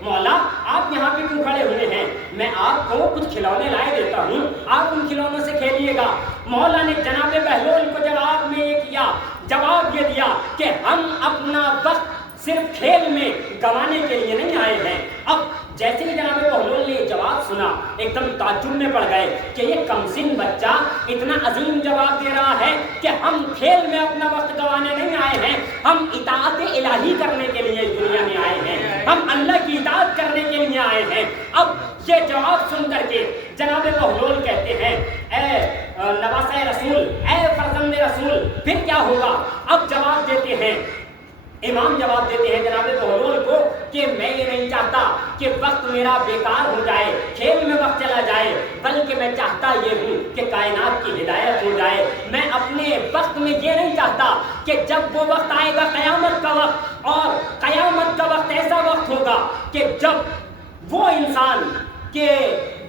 مولا آپ یہاں پہ کیوں کھڑے ہوئے ہیں، میں آپ کو کچھ کھلونے لائے دیتا ہوں، آپ ان کھلونوں سے کھیلیے گا. مولا نے جناب بہلول کو جواب میں یہ کیا، جواب یہ دیا کہ ہم اپنا وقت صرف کھیل میں گنوانے کے لیے نہیں آئے ہیں. اب جیسے ہی جناب بہلول نے جواب سنا ایک دم تعجب میں پڑ گئے کہ یہ کمسن بچہ اتنا عظیم جواب دے رہا ہے کہ ہم کھیل میں اپنا وقت گنوانے نہیں آئے ہیں، ہم اطاعت الہی کرنے کے لیے اس دنیا میں آئے ہیں، ہم اللہ کی اطاعت کرنے کے لیے آئے ہیں. اب یہ جواب سن کر کے جناب بہلول کہتے ہیں اے نواسہ رسول، اے فرزند رسول پھر کیا ہوگا. اب جواب دیتے ہیں امام، جواب دیتے ہیں جناب بہلول کو کہ میں یہ نہیں چاہتا کہ وقت میرا بیکار ہو جائے، کھیل میں وقت چلا جائے، بلکہ میں چاہتا یہ ہوں کہ کائنات کی ہدایت ہو جائے. میں اپنے وقت میں یہ نہیں چاہتا کہ جب وہ وقت آئے گا قیامت کا وقت، اور قیامت کا وقت ایسا وقت ہوگا کہ جب وہ انسان کے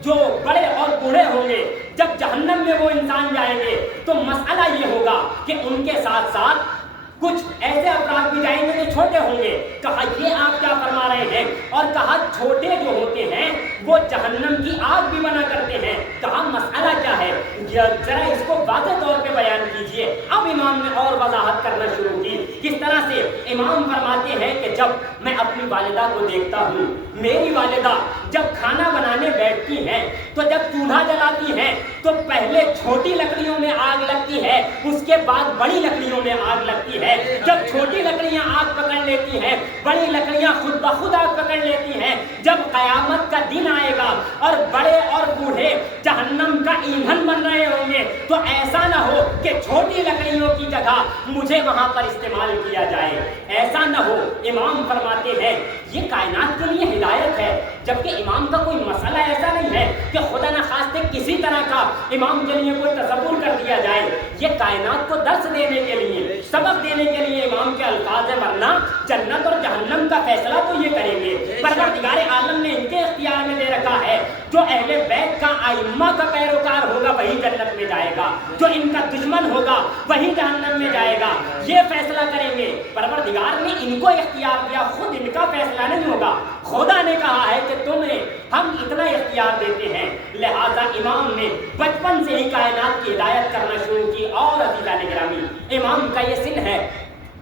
جو بڑے اور بوڑھے ہوں گے، جب جہنم میں وہ انسان جائیں گے تو مسئلہ یہ ہوگا کہ ان کے ساتھ ساتھ کچھ ایسے افراد بھی جائیں گے جو چھوٹے ہوں گے. کہا یہ آپ کیا فرما رہے ہیں، اور کہا چھوٹے جو ہوتے ہیں وہ جہنم کی آگ بھی بنا کرتے ہیں. کہا مسئلہ کیا ہے، ذرا اس کو واضح طور پہ بیان کیجئے۔ اب امام نے اور وضاحت کرنا شروع کی، کس طرح سے امام فرماتے ہیں کہ جب میں اپنی والدہ کو دیکھتا ہوں، میری والدہ جب کھانا بنانے بیٹھتی ہیں تو جب چولہا جلاتی ہیں تو پہلے چھوٹی لکڑیوں میں آگ لگتی ہے، اس کے بعد بڑی لکڑیوں میں آگ لگتی ہے۔ جب چھوٹی لکڑیاں آگ پکڑ لیتی ہیں، بڑی لکڑیاں خود بخود آگ پکڑ لیتی ہیں۔ جب قیامت کا دن آئے گا اور بڑے اور بوڑھے جہنم کا ایندھن بن رہے ہوں گے تو ایسا نہ ہو کہ چھوٹی لکڑیوں کی جگہ مجھے وہاں پر استعمال کیا جائے، ایسا نہ ہو۔ امام فرماتے ہیں یہ کائنات کے لیے ہدایت ہے، جبکہ امام کا کوئی مسئلہ ایسا نہیں ہے کہ خدا نخواستہ کسی طرح کا امام کے لیے کوئی تصور کر دیا جائے۔ یہ کائنات کو درس دینے کے لیے، سبق دینے کے لیے امام کے الفاظ ہے، ورنہ جنت اور جہنم کا فیصلہ تو یہ کریں گے۔ پروردگار عالم نے ان کے اختیار میں دے رکھا ہے، جو اہل بیت کا ائمہ کا پیروکار ہوگا وہی جنت میں جائے گا، جو ان کا دشمن ہوگا وہی جہنم میں جائے گا، یہ فیصلہ کریں گے۔ پروردگار نے ان کو اختیار دیا، خود ان کا فیصلہ نہیں ہوگا۔ خدا نے کہا ہے کہ تمہیں ہم اتنا اختیار دیتے ہیں، لہذا امام نے بچپن سے ہی کائنات کی ہدایت کرنا شروع کی۔ اور عزیزان گرامی، امام کا یہ سن ہے،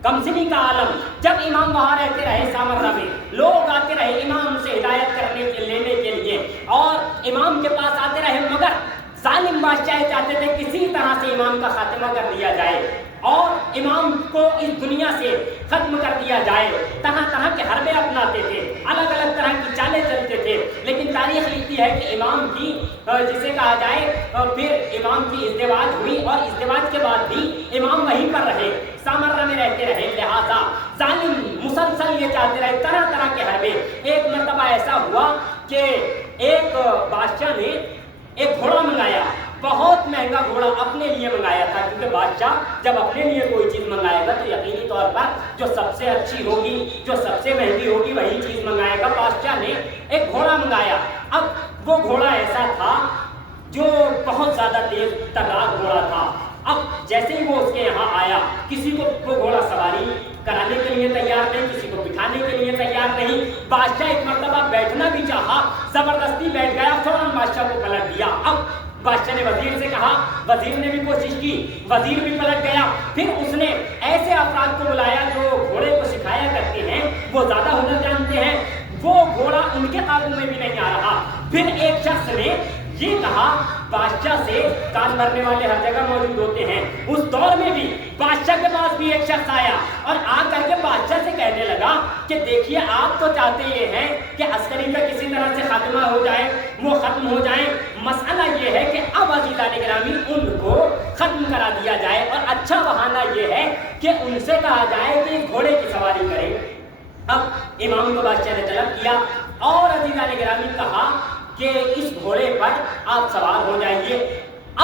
کمسنی کا عالم۔ جب امام وہاں رہتے رہے سامرہ میں، لوگ آتے رہے امام سے ہدایت کرنے کے لینے کے لیے، اور امام کے پاس آتے رہے، مگر ظالم بادشاہ چاہتے تھے کسی طرح سے امام کا خاتمہ کر دیا جائے اور امام کو اس دنیا سے ختم کر دیا جائے۔ طرح طرح کے حربے اپناتے تھے، الگ الگ طرح کی چالیں چلتے تھے، لیکن تاریخ لکھتی ہے کہ امام کی جسے کہا جائے پھر امام کی ازدواج ہوئی، اور ازدواج کے بعد بھی امام وہیں پر رہے، سامرہ میں رہتے رہے۔ لہذا ظالم مسلسل یہ چاہتے رہے، طرح طرح کے حربے۔ ایک مرتبہ ایسا ہوا کہ ایک بادشاہ نے ایک گھوڑا منگایا، بہت مہنگا گھوڑا اپنے لیے منگایا تھا، کیونکہ بادشاہ جب اپنے لیے کوئی چیز منگائے گا تو یقینی طور پر جو سب سے اچھی ہوگی، جو سب سے مہنگی ہوگی وہی چیز منگائے گا۔ بادشاہ نے ایک گھوڑا منگایا۔ اب وہ گھوڑا ایسا تھا جو بہت زیادہ تیز ترار گھوڑا تھا۔ اب جیسے ہی وہ اس کے یہاں آیا، کسی کو وہ گھوڑا سواری کرانے کے لیے تیار نہیں، کسی کو بٹھانے کے لیے تیار نہیں۔ بادشاہ ایک مرتبہ بیٹھنا بھی چاہا، زبردستی بیٹھ گیا، فوراً بادشاہ کو پلٹ دیا۔ اب بادشاہ نے وزیر سے کہا، وزیر نے بھی کوشش کی، وزیر بھی پلٹ گیا۔ پھر اس نے ایسے افراد کو بلایا جو گھوڑے کو سکھایا کرتے ہیں، وہ زیادہ ہنر جانتے ہیں، وہ گھوڑا ان کے قابو میں بھی نہیں آ رہا۔ پھر ایک شخص نے یہ کہا، بادشاہ سے کان بھرنے والے ہر جگہ موجود ہوتے ہیں، اس دور میں بھی بادشاہ کے پاس بھی ایک شخص آیا اور آ کر کے بادشاہ سے کہنے لگا کہ دیکھیے آپ تو چاہتے یہ ہیں کہ عسکری کا کسی طرح سے خاتمہ ہو جائے، وہ ختم ہو جائیں، مسئلہ یہ ہے کہ اب عزیزان گرامی ان کو ختم کرا دیا جائے، اور اچھا بہانہ یہ ہے کہ ان سے کہا جائے کہ گھوڑے کی سواری کریں۔ اب امام کو بادشاہ نے طلب کیا اور عزیزان گرامی کہا کہ اس گھوڑے پر آپ سوار ہو جائیے۔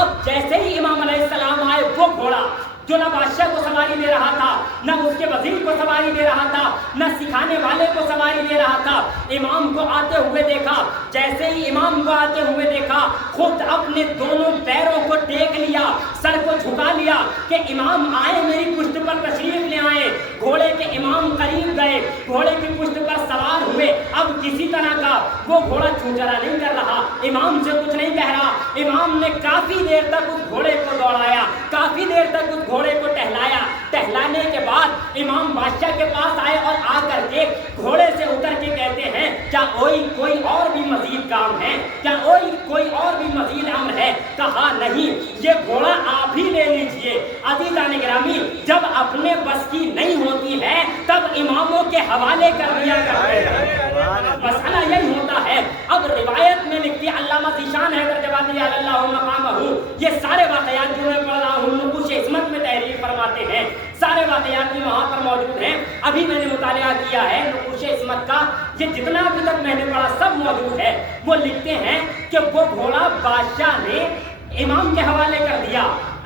اب جیسے ہی امام علیہ السلام آئے، وہ گھوڑا جو نہ بادشاہ کو سواری دے رہا تھا، نہ اس کے وزیر کو سواری دے رہا تھا، نہ سکھانے والے کو سواری دے رہا تھا، امام کو آتے ہوئے دیکھا۔ جیسے ہی امام کو آتے ہوئے دیکھا، خود اپنے دونوں پیروں کو ٹیک لیا، سر کو جھکا لیا کہ امام آئے، میری پشت پر تشریف لے آئے۔ گھوڑے کے امام قریب گئے، گھوڑے کی پشت پر سوار ہوئے۔ اب کسی طرح کا وہ گھوڑا چوچرا نہیں کر رہا، امام سے کچھ نہیں کہہ رہا۔ امام نے کافی دیر تک اس گھوڑے کو دوڑایا، کافی دیر تک اس گھوڑے کو ٹہلایا۔ ٹہلانے کے بعد امام بادشاہ کے پاس آئے اور آ کر کے گھوڑے سے اتر کے کہتے ہیں، کیا کوئی اور بھی مزید کام ہے؟ کیا کوئی اور بھی مزید امر ہے؟ کہا نہیں، یہ گھوڑا آپ ہی لے لیجئے۔ عزیزان گرامی، جب اپنے بس کی نہیں ہوتی ہے تب اماموں کے حوالے کر دیا کرتے ہیں، مسئلہ یہی ہوتا ہے۔ اب روایت میں لکھتی ہے علامہ ذیشان حیدر جوادی اللہ مقامہ، یہ سارے واقعات جو میں پڑھ رہا ہوں نقوش عصمت میں تحریر فرماتے ہیں، سارے واقعات بھی وہاں پر موجود ہیں۔ ابھی میں نے مطالعہ کیا ہے نقوش عصمت کا، یہ جتنا ابھی تک میں نے پڑھا سب موجود ہے۔ وہ لکھتے ہیں کہ وہ گھوڑا بادشاہ نے امام کے حوالے کر دیا۔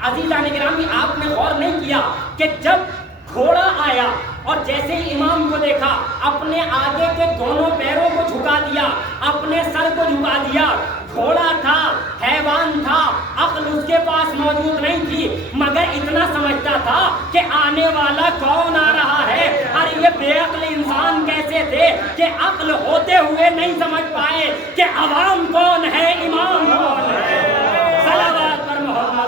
عزیزان گرامی، آپ نے غور نہیں کیا کہ جب گھوڑا آیا اور جیسے ہی امام کو دیکھا، اپنے آگے کے دونوں پیروں کو جھکا دیا، اپنے سر کو جھکا دیا۔ گھوڑا تھا، حیوان تھا، عقل اس کے پاس موجود نہیں تھی، مگر اتنا سمجھتا تھا کہ آنے والا کون آ رہا ہے۔ اور یہ بے عقل انسان کیسے تھے کہ عقل ہوتے ہوئے نہیں سمجھ پائے کہ عوام کون ہے، امام کون ہے۔ صلوات پر محمد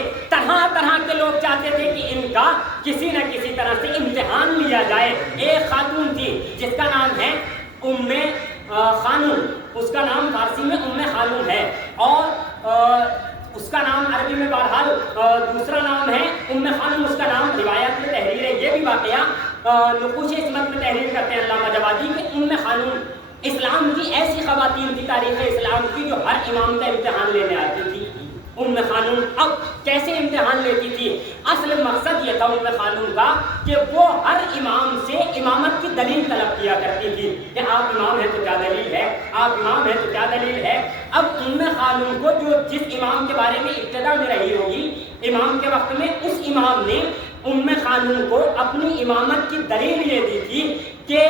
سے طرح طرح کے لوگ چاہتے تھے کہ ان کا کسی نہ کسی طرح سے امتحان لیا جائے. ایک خاتون تھی جس کا نام ہے ام خانون، اس کا نام فارسی میں ام خانون ہے، اور اس کا نام عربی میں بہرحال دوسرا نام ہے ام خانون. اس کا نام روایت میں تحریر ہے. یہ بھی واقعہ نقوش عصمت میں تحریر کرتے ہیں علامہ جوادی کہ ام خانون اسلام کی ایسی خواتین کی تاریخ اسلام کی جو ہر امام کا امتحان لینے آتی تھی. ام خانون اب کیسے امتحان لیتی تھی؟ اصل مقصد یہ تھا ام خانون کا کہ وہ ہر امام سے امامت کی دلیل طلب کیا کرتی تھی کہ آپ امام ہیں تو کیا دلیل ہے، آپ امام ہیں تو کیا دلیل ہے. اب ام خانون کو جو جس امام کے بارے میں ابتدا میں رہی ہوگی امام کے وقت میں، اس امام نے ام خانون کو اپنی امامت کی دلیل یہ دی تھی کہ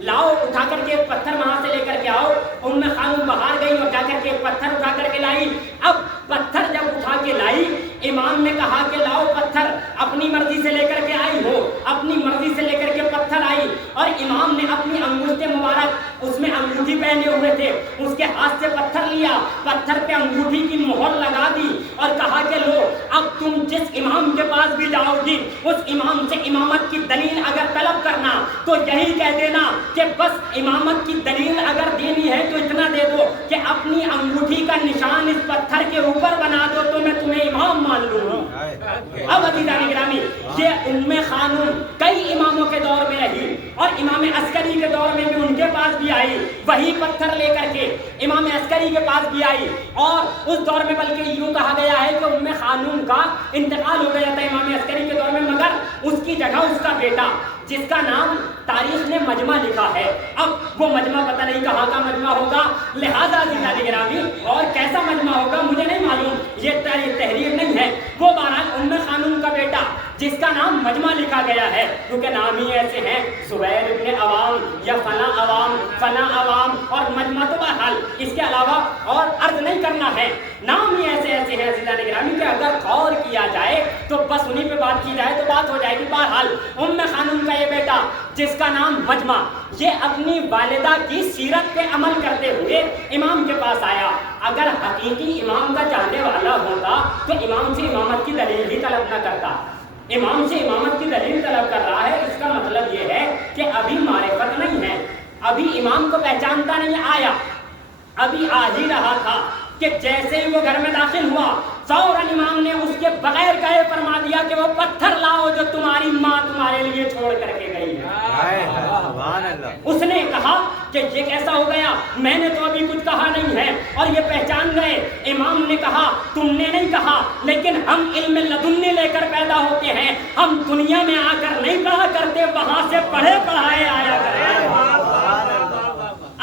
لاؤ اٹھا کر کے ایک پتھر وہاں سے لے کر کے آؤ. ام خانون باہر گئی اور جا کر کے ایک پتھر اٹھا کر کے لائی. اب پتھر جب اٹھا کے لائی، امام نے کہا کہ لاؤ پتھر. اپنی مرضی سے لے کر کے آئی ہو، اپنی مرضی سے لے کر کے پتھر آئی، اور امام نے اپنی انگوشت مبارک، اس میں انگوٹھی پہنے ہوئے تھے، اس کے ہاتھ سے پتھر لیا، پتھر پہ انگوٹھی کی مہر لگا دی اور کہا کہ لو اب تم جس امام کے پاس بھی جاؤ گی اس امام سے امامت کی دلیل اگر طلب کرنا تو یہی کہہ دینا کہ بس امامت کی دلیل اگر دینی ہے تو اتنا دے دو کہ اپنی انگوٹھی کا نشان اس پتھر کے اوپر بنا دو تو میں تمہیں امام مان لوں گی. اب عزیزان گرامی، یہ ام خانون کئی اماموں کے دور میں رہی اور امام عسکری کے دور میں بھی ان کے پاس بھی آئی، وہی پتھر لے کر کے امام عسکری کے پاس بھی آئی. اور اس دور میں بلکہ یوں کہا گیا ہے کہ ام خانون کا انتقال ہو گیا تھا امام عسکری کے دور میں، مگر اس کی جگہ اس کا بیٹا جس کا نام تاریخ نے مجمع لکھا ہے. اب وہ مجمع پتہ نہیں کہاں کا مجمع ہوگا، لہذا عزیزان گرامی اور کیسا مجمع ہوگا مجھے نہیں معلوم، یہ تحریر نہیں ہے. وہ بہرحال ام خانون کا بیٹا جس کا نام مجمع لکھا گیا ہے، کیونکہ نام ہی ایسے ہیں زبیر ابن عوام یا فلاں عوام فلاں عوام، اور مجمع تو بہرحال اس کے علاوہ اور عرض نہیں کرنا ہے. نام ہی ایسے ایسے ہیں عزیزان گرامی کہ اگر غور کیا جائے تو بس انہی پہ بات کی جائے تو بات ہو جائے گی. بہرحال ام خانون کا یہ بیٹا جس کا نام مجمع، یہ اپنی والدہ کی سیرت پہ عمل کرتے ہوئے امام کے پاس آیا. اگر حقیقی امام کا چاہنے والا ہوتا تو امام سے امامت کی دلیل ہی طلب نہ کرتا. امام سے امامت کی دلیل طلب کر رہا ہے، اس کا مطلب یہ ہے کہ ابھی معرفت نہیں ہے، ابھی امام کو پہچانتا نہیں. آیا ابھی آ ہی رہا تھا کہ جیسے ہی وہ گھر میں داخل ہوا فوراً امام نے اس کے بغیر کہے فرما دیا کہ وہ پتھر لاؤ جو تمہاری ماں تمہارے لیے چھوڑ کر کے گئی ہے. اس نے کہا کہ یہ کیسا ہو گیا، میں نے تو ابھی کچھ کہا نہیں ہے اور یہ پہچان گئے. امام نے کہا تم نے نہیں کہا، لیکن ہم علم لدنی لے کر پیدا ہوتے ہیں، ہم دنیا میں آ کر نہیں پڑھا کرتے، وہاں سے پڑھے پڑھائے آیا کرتے.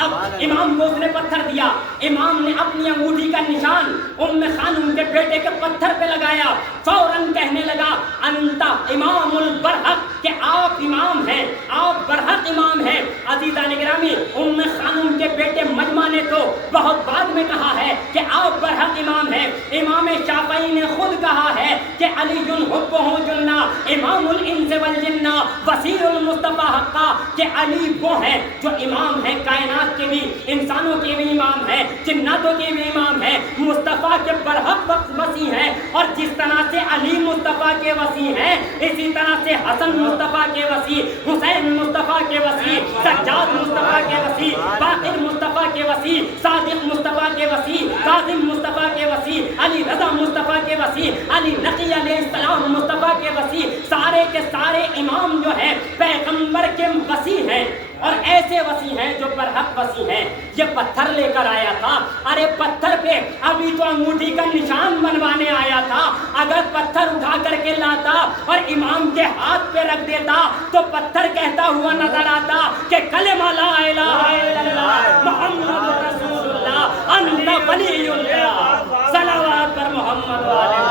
اب امام کو اس نے پتھر دیا، امام نے اپنی انگوٹھی کا نشان ام خانون کے بیٹے کے پتھر پہ لگایا، فوراً کہنے لگا انت امام البرحق، کہ آپ امام ہیں، آپ برحق امام ہیں. عزیزان گرامی، ام خانون کے بیٹے مجمع نے تو بہت بعد میں کہا ہے کہ آپ برحق امام ہیں. امام شافعی نے خود کہا ہے کہ علی حبہ جنہ امام الانس والجنہ وسیع المصطفیٰ حقا، کہ علی وہ ہیں جو امام ہیں کائنات کے بھی، انسانوں کے بھی امام ہیں، جناتوں کے بھی امام ہیں، مصطفیٰ کے برحق وسیع ہیں. اور جس طرح سے علی مصطفیٰ کے وسیع ہیں اسی طرح سے حسن مصطفیٰ کے وسیع، حسین مصطفیٰ کے وسیع، سجاد مصطفیٰ کے وسیع، باقر مصطفیٰ کے وسیع، صادق مصطفیٰ کے وسیع، کاظم مصطفیٰ کے وسیع، علی رضا مصطفیٰ کے وسیع، علی نقی علیہ السلام مصطفیٰ کے وسیع، سارے کے سارے امام جو ہیں پیغمبر کے وسیع ہیں اور ایسے وسیع ہیں جو برحق وسیع ہیں. یہ پتھر لے کر آیا تھا، ارے پتھر پہ ابھی تو انگوٹھی کا نشان بنوانے آیا تھا. اگر پتھر اٹھا کر کے لاتا اور امام کے ہاتھ پہ رکھ دیتا تو پتھر کہتا ہوا نظر آتا کہ کلمہ لا الہ الا اللہ محمد رسول اللہ انت ولی اللہ. صلوات پر محمد والے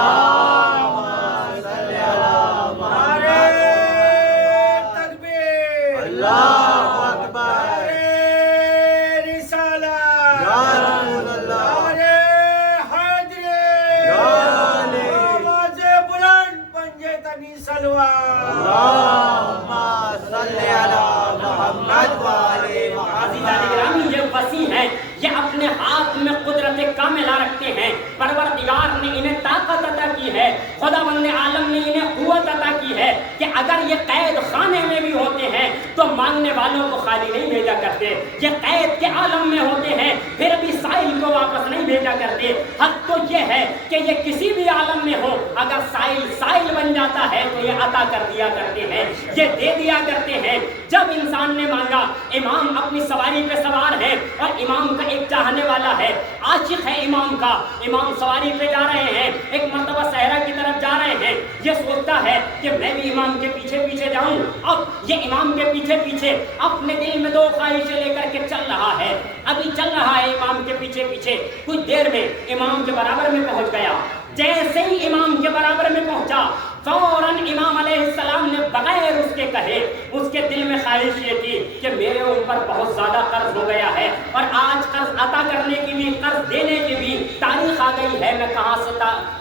ہاتھ میں قدرت کاملہ رکھتے ہیں، پروردگار نے انہیں طاقت عطا کی ہے، خداوند عالم نے انہیں قوت عطا کی ہے کہ اگر یہ قید خانے میں بھی ہوتے ہیں تو مانگنے والوں کو خالی نہیں بھیجا کرتے، یہ قید کے عالم میں ہوتے ہیں پھر بھی سائل کو واپس نہیں بھیجا کرتے۔ حق تو یہ ہے کہ یہ کسی بھی عالم میں ہو، اگر سائل بن جاتا ہے تو یہ عطا کر دیا کرتے ہیں، یہ دے دیا کرتے ہیں۔ جب انسان نے مانگا، امام اپنی سواری پہ سوار ہے اور امام کا ایک چاہنے والا ہے، عاشق ہے امام کا، امام سواری پہ جا رہے ہیں، ایک مرتبہ صحرا کی طرف جا رہے ہیں، یہ سوچتا ہے کہ میں بھی امام کے پیچھے پیچھے جاؤں۔ اب یہ امام کے پیچھے پیچھے اپنے دل میں دو خواہشیں لے کر کے چل رہا ہے، ابھی چل رہا ہے امام کے پیچھے پیچھے، کچھ دیر میں امام کے برابر میں پہنچ گیا۔ جیسے ہی امام کے برابر میں پہنچا، فوراً امام علیہ السلام نے بغیر اس کے کہے، اس کے دل میں خواہش یہ تھی کہ میرے اوپر بہت زیادہ قرض ہو گیا ہے اور آج قرض عطا کرنے کی بھی، قرض دینے کی بھی تاریخ آ گئی ہے، میں کہاں سے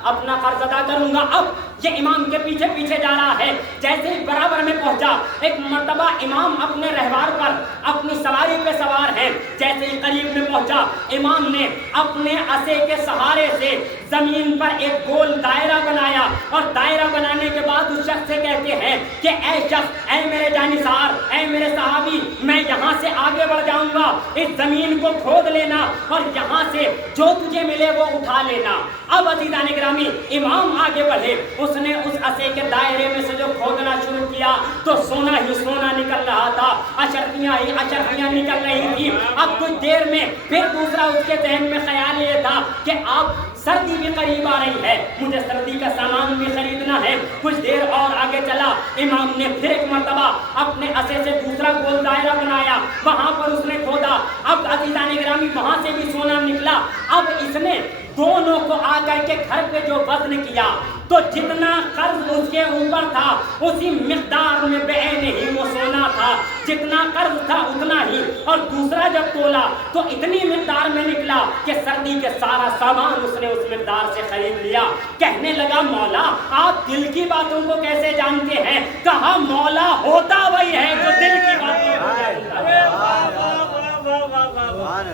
اپنا قرض ادا کروں گا۔ اب یہ امام کے پیچھے پیچھے جا رہا ہے، جیسے ہی برابر میں پہنچا، ایک مرتبہ امام اپنے رہوار پر اپنی سواری پہ سوار ہے، جیسے ہی قریب میں پہنچا، امام نے اپنے عصے کے سہارے سے زمین پر ایک گول دائرہ بنایا اور دائرہ بنانے کے بعد اس شخص سے کہتے ہیں کہ اے شخص، اے میرے جانثار، اے میرے صحابی، میں یہاں سے آگے بڑھ جاؤں گا، اس زمین کو کھود لینا اور یہاں سے جو تجھے ملے وہ اٹھا لینا۔ اب عزیزان گرامی، امام آگے بڑھے، اس نے اس عصے کے دائرے میں سے جو کھودنا شروع کیا تو سونا ہی سونا نکل رہا تھا، اشرفیاں ہی اشرفیاں نکل رہی تھی۔ اب کچھ دیر میں پھر دوسرا اس کے ذہن میں خیال یہ تھا کہ اب سردی بھی قریب آ رہی ہے، مجھے سردی کا سامان بھی خریدنا ہے۔ کچھ دیر اور آگے چلا، امام نے پھر ایک مرتبہ اپنے عصے سے دوسرا گول دائرہ بنایا، وہاں پر اس نے کھودا، اب عزیزان گرامی وہاں سے بھی سونا نکلا۔ اب اس نے دونوں کو آ کر کے گھر پہ جو وزن کیا تو جتنا قرض اس کے اوپر تھا اسی مقدار میں بعین ہی وہ سونا تھا، جتنا قرض تھا اتنا ہی، اور دوسرا جب تولا تو اتنی مقدار میں نکلا کہ سردی کے سارا سامان اس نے اس مقدار سے خرید لیا۔ کہنے لگا مولا آپ دل کی باتوں کو کیسے جانتے ہیں؟ کہا مولا ہوتا وہی ہے جو دل کی باتوں کو جانتا ہے،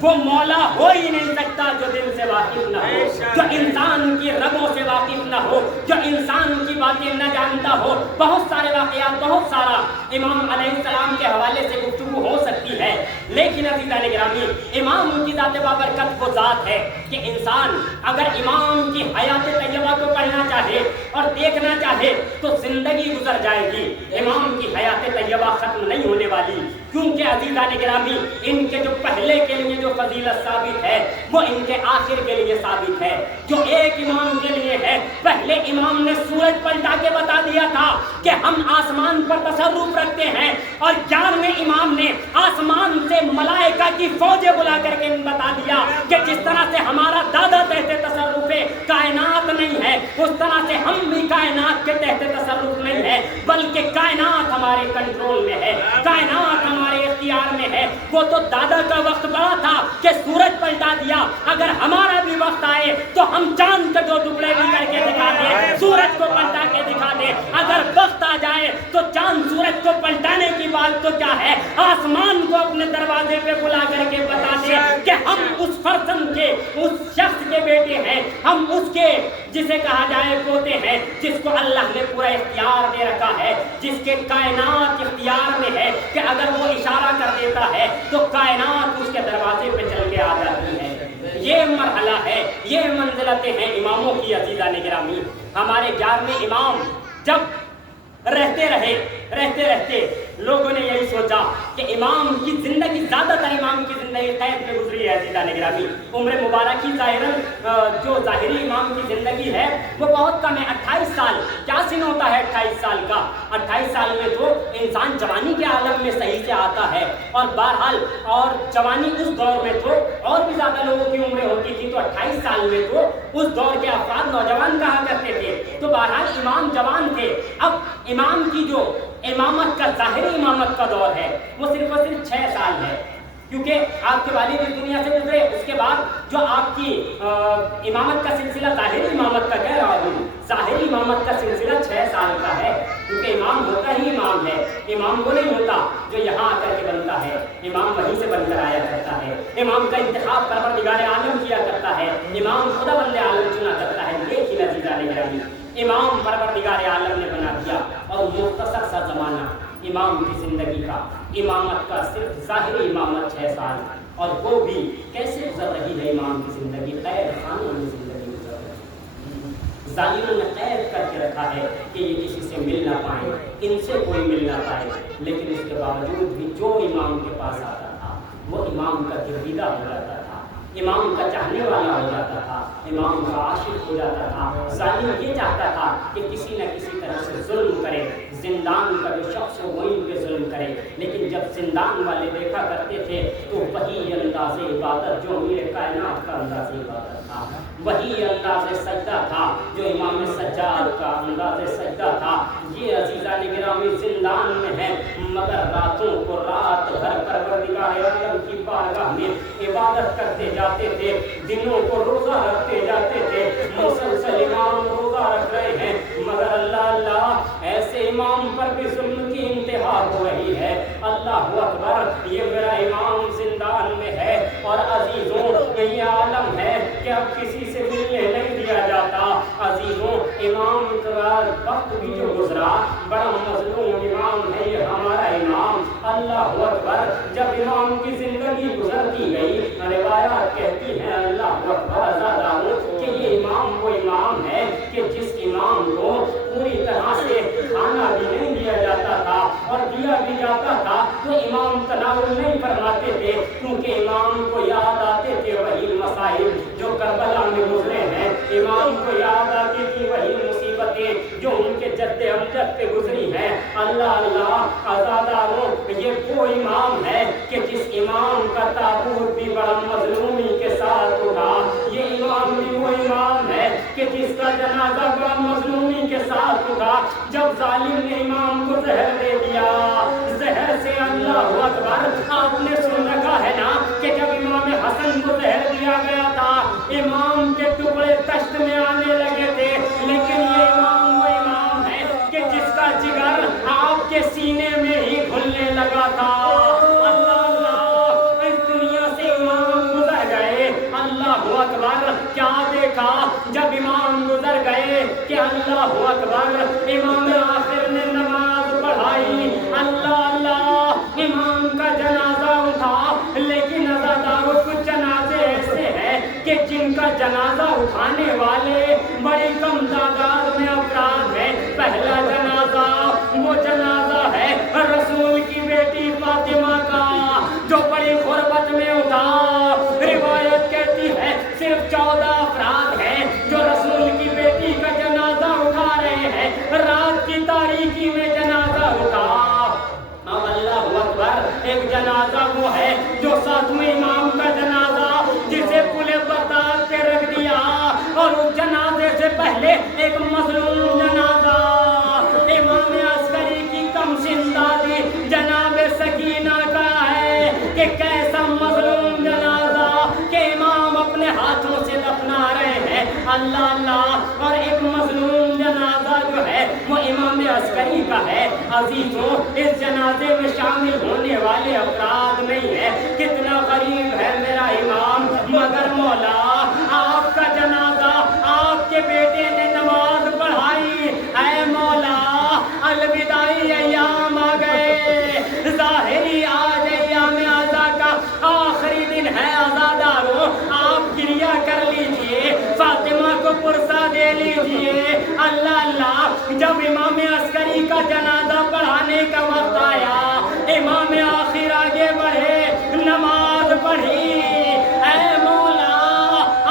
وہ مولا ہو ہی نہیں سکتا جو دل سے واقف نہ ہو، جو انسان کی رگوں سے واقف نہ ہو، جو انسان کی باتیں نہ جانتا ہو۔ بہت سارے واقعات، بہت سارا امام علیہ السلام کے حوالے سے گفتگو ہو سکتی ہے، لیکن عزیزان گرامی امام کی ذات بابرکت وہ ذات ہے کہ انسان اگر امام کی حیات طیبہ کو پڑھنا چاہے اور دیکھنا چاہے تو زندگی گزر جائے گی، امام کی حیات طیبہ ختم نہیں ہونے والی، کیونکہ عزیزان گرامی ان کے جو پہلے کے لیے جو فضیلت ثابت ہے وہ ان کے آخر کے لیے ثابت ہے۔ جو ایک امام کے لیے ہے، پہلے امام نے سورج پلٹا کے بتا دیا تھا کہ ہم آسمان پر تصرف رکھتے ہیں، اور 11ویں امام نے آسمان سے ملائکہ کی فوجیں بلا کر کے بتا دیا کہ جس طرح سے ہمارا دادا تحت تصرف کائنات نہیں ہے، اس طرح سے ہم بھی کائنات کے تحت تصرف نہیں ہے، بلکہ کائنات ہمارے کنٹرول میں ہے، کائنات ہمارے اختیار میں ہے۔ وہ تو دادا کا وقت بڑا تھا کہ سورج پلٹا دیا، اگر ہمارا بھی وقت آئے تو ہم چاند کے 2 ٹکڑے بھی کر کے دکھا دیں، سورج کو پلٹا کے دکھا دیں۔ اگر وقت آ جائے تو چاند سورج کو پلٹانے کی بات تو کیا ہے، آسمان کو اپنے دروازے پہ بلا کر کے بتا دیں کہ ہم اس فرزند کے، اس شخص کے بیٹے ہیں، ہم اس کے جسے کہا جائے پوتے ہیں، جس کو اللہ نے پورا اختیار دے رکھا ہے، جس کے کائنات اختیار میں ہے کہ اگر وہ اشارہ کر دیتا ہے تو کائنات اس کے دروازے پہ چل کے آ جاتی ہے۔ یہ مرحلہ ہے، یہ منزلتیں ہیں اماموں کی عزیزان گرامی۔ ہمارے 11ویں امام جب رہتے رہتے لوگوں نے یہی سوچا کہ امام کی زندگی، زیادہ تر امام کی زندگی قید میں گزری ہے عزیزان گرامی۔ عمر مبارکی ظاہراً جو ظاہری امام کی زندگی ہے وہ بہت کم ہے، 28 سال۔ کیا سن ہوتا ہے 28 سال کا؟ 28 سال میں تو انسان جوانی کے عالم میں صحیح سے آتا ہے، اور بہرحال اور جوانی اس دور میں تو اور بھی زیادہ لوگوں کی عمریں ہوتی تھی، تو 28 سال میں تو اس دور کے افراد نوجوان کہا کرتے تھے، تو بہرحال امام جوان تھے۔ اب امام کی جو امامت کا، ظاہری امامت کا دور ہے وہ صرف اور صرف 6 سال ہے، کیونکہ آپ کے والد اس دنیا سے گزرے، اس کے بعد جو آپ کی امامت کا سلسلہ، ظاہری امامت کا کہہ رہا ہوں، ظاہری امامت کا سلسلہ 6 سال کا ہے، کیونکہ امام ہوتا ہی امام ہے۔ امام وہ نہیں ہوتا جو یہاں آ کر کے بنتا ہے، امام وہیں سے بن کر آیا کرتا ہے۔ امام کا انتخاب پروردگار عالم امام پروردگار عالم نے بنا دیا، اور مختصر سا زمانہ امام کی زندگی کا، امامت کا صرف ظاہری امامت 6 سال، اور وہ بھی کیسے گزر رہی ہے امام کی زندگی؟ قید خانوں میں زندگی گزر رہی ہے، ظالموں نے قید کر کے رکھا ہے کہ یہ کسی سے مل نہ پائیں، ان سے کوئی مل نہ پائے، لیکن اس کے باوجود بھی جو امام کے پاس آتا تھا وہ امام کا گرویدہ ہو جاتا تھا، امام کا چاہنے والا ہو جاتا تھا، امام کا عاشق ہو جاتا تھا۔ ظالم یہ چاہتا تھا کہ کسی نہ کسی طرح سے ظلم کرے، زندان کا جو شخص ہو وہ ان پہ ظلم کرے، لیکن جب زندان والے دیکھا کرتے تھے تو وہی انداز عبادت جو امیر کائنات کا انداز عبادت تھا، وہی انداز سجدہ تھا جو امام سجاد کا انداز سجدہ تھا۔ یہ عزیزان گرامی زندان میں ہے، مگر راتوں کو رات بھر پروردگار عالم کی بارگاہ میں عبادت کرتے جاتے تھے، دنوں کو روزہ رکھتے جاتے تھے، مسلسل امام روزہ رکھ رہے ہیں، مگر اللہ ایسے امام پر بھی ظلم کی انتہا ہو رہی ہے۔ اللہ اکبر، یہ میرا امام زندان میں ہے، اور عزیزوں یہ عالم ہے کہ اب کسی سے ملنے نہیں دیا جاتا۔ عزیزوں امام کا وقت بھی جو گزرا، بڑا مظلوم امام ہے یہ ہمارا امام۔ اللہ اکبر، جب امام کی زندگی گزرتی گئی، روایات کہتی ہیں اللہ اکبر عزاداروں کہ یہ امام وہ امام ہے کہ جس امام کو پوری طرح سے کھانا بھی نہیں دیا جاتا تھا، اور دیا بھی جاتا تھا تو امام تناول نہیں فرماتے تھے، کیونکہ امام کو یاد آتے تھے وہی مسائل جو کربلا میں گزرے ہیں، امام کو یاد آتی تھی وہی مصیبتیں جو ان کے جد امجد پہ گزری ہیں۔ اللہ عزاداروں، یہ وہ امام ہے کہ جس امام کا تابوت بھی بڑا مظلومی کے ساتھ اٹھا، یہ امام بھی وہ امام ہے کہ جس کا جنازہ بڑا مظلومی کے ساتھ اٹھا۔ جب ظالم نے امام کو زہر دے دیا، زہر سے اللہ اکبر، آپ نے سن رکھا ہے نا کہ جب امام حسن کو زہر دیا گیا تھا، امام کے ٹکڑے تشت میں آنے لگے تھے، لیکن یہ امام وہ امام ہے کہ جس کا جگر آپ کے سینے میں ہی گھلنے لگا تھا۔ اللہ، اس دنیا سے امام گزر گئے، اللہ اکبر، کیا دیکھا جب امام گزر گئے کہ اللہ اکبر، امام آخر نے نماز پڑھائی، اللہ، امام کا جنازہ اٹھا، لیکن عزاداروں کچھ جنازے ایسے ہیں کہ جن کا جنازہ اٹھانے والے بڑی کم تعداد میں افراد ہیں۔ پہلا جنازہ وہ جنازہ ہے رسول کی بیٹی فاطمہ کا، جو بڑی غربت میں اٹھا، روایت کہتی ہے صرف 14 افراد ہیں جو رسول کی بیٹی کا جنازہ اٹھا رہے ہیں، رات کی تاریکی میں جنازہ اٹھا۔ اب اللہ اکبر، ایک جنازہ وہ ہے جو 7ویں امام کا جنازہ جسے پلے بغداد پہ رکھ دیا، اور اس جنازے سے پہلے ایک مظلوم جنازہ امام عسکری کی کم سندادی جناب سکینہ کا ہے کہ کیسا مظلوم جنازہ کہ امام اپنے ہاتھوں سے دفنا رہے ہیں، اللہ، اور ایک مظلوم جنازہ جو ہے وہ امام عسکری کا ہے۔ عزیزوں، اس جنازے میں شامل ہونے والے افراد نہیں ہے، کتنا غریب ہے میرا امام، مگر مولا آپ کا جنازہ آپ کے بیٹے نے نماز پڑھائی، اے مولا الوداعی ایام آ گئے، ظاہری آج ایام عزا کا آخری دن ہے، عزاداروں آپ کریا کر لیجئے، فاطمہ کو پرسہ دے لیجئے۔ اللہ، جب امام عسکری کا جنازہ پڑھانے کا وقت آیا، امام آخر آگے بڑھے، نماز پڑھی، اے مولا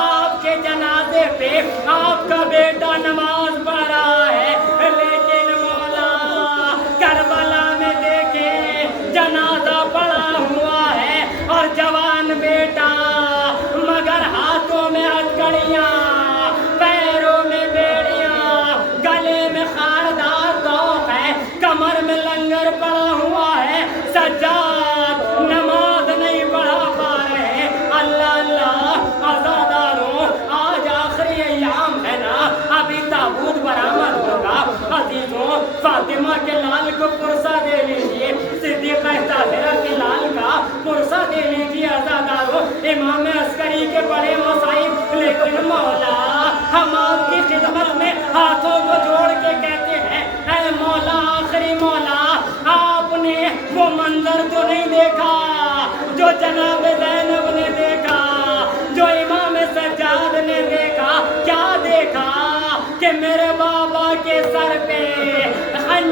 آپ کے جنازے پہ آپ کا بیٹا نماز پڑھ رہا ہے، لیکن مولا کربلا میں دیکھیں جنازہ پڑا ہوا ہے، اور جوان بیٹا، مگر ہاتھوں میں ہتھکڑیاں، پیروں میں بیڑیاں، گلے میں خاردار توق ہے،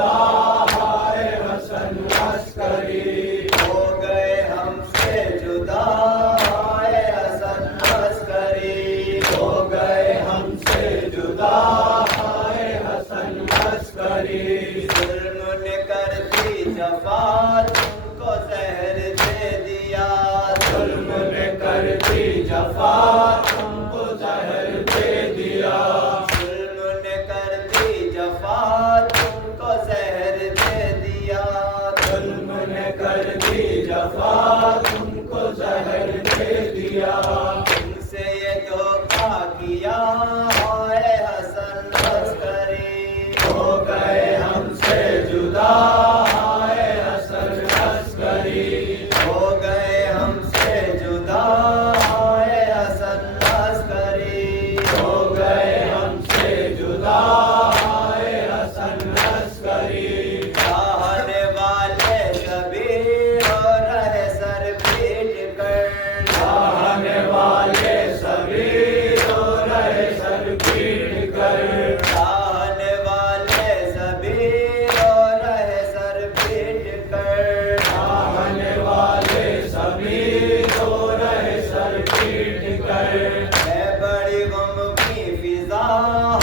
جدا ہائے حسن عسکری ہو گئے ہم سے جدا ہائے حسن عسکری ہو گئے ہم سے جدا ہائے حسن عسکری ظلم نے کر دی جفا تم کو زہر دے دیا ظلم نے کر دی جفا تم کو زہر دے دیا ظلم نے کر دی جفا تم کو زہر دے دیا ظلم نے کر دی جفا تم کو زہر دے دیا تم سے یہ دھوکا کیا ہائے حسن عسکری ہو گئے ہم سے جدا ہائے حسن عسکری ہو گئے ہم سے جدا ہائے حسن عسکری ہو گئے ہم سے جدا ہائے حسن عسکری چاہنے والے سبھی ہو رہے سر پیٹ کر چاہنے والے سبھی ہو رہے سر پیٹ کر چاہنے والے سبھی ہو رہے سر پیٹ کر چاہنے والے سبھی ہو رہے سر پیٹ کر ہے بڑی غم کی فضا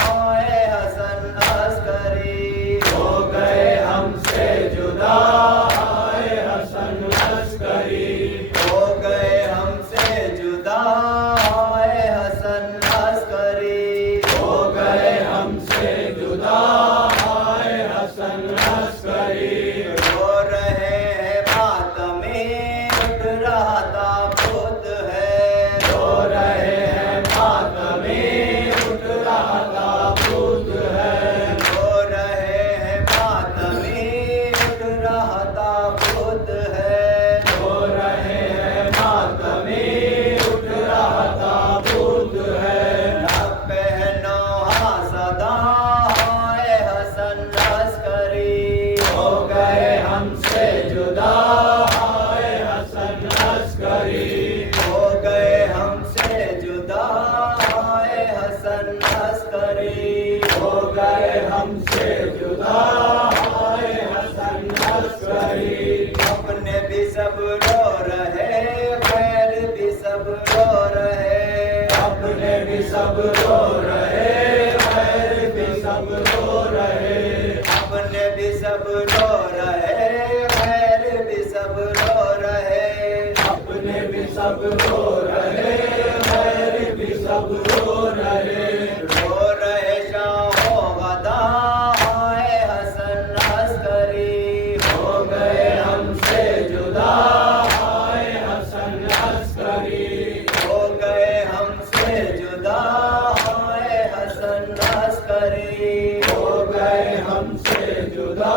ہائے حسن عسکری ہو گئے ہم سے جدا ہائے حسن عسکری ہو گئے ہم سے جدا ہائے حسن عسکری ہو گئے ہم سے جدا ہائے حسن عسکری رو رہے ہیں ماتمیں اٹھ رہا تابوت ہے رو رہے ہیں ماتمیں اٹھ رہا تابوت ہے رو رہے ہیں ماتمیں اٹھ رہا تابوت ہے رو رہے ہیں ماتمیں اٹھ رہا تابوت ہے رب پہنو صدا ہائے حسن عسکری ہو گئے ہم سے جدا ہائے حسن عسکری ہو گئے ہم سے جدا ہائے حسن عسکری ہو گئے ہم سے جدا ہائے حسن عسکری اپنے بھی سب رو رہے غیر بھی سب رو رہے اپنے بھی سب رو رہے غیر بھی سب رو رہے اپنے بھی سب رو رہے غیر بھی سب رو رہے اپنے بھی سب رو رہے غیر بھی سب رو رہے شاہ و غدا ہائے حسن عسکری ہو گئے ہم سے جدا ہائے حسن عسکری ہو گئے ہم سے جدا ہائے حسن عسکری ہو گئے ہم سے جدا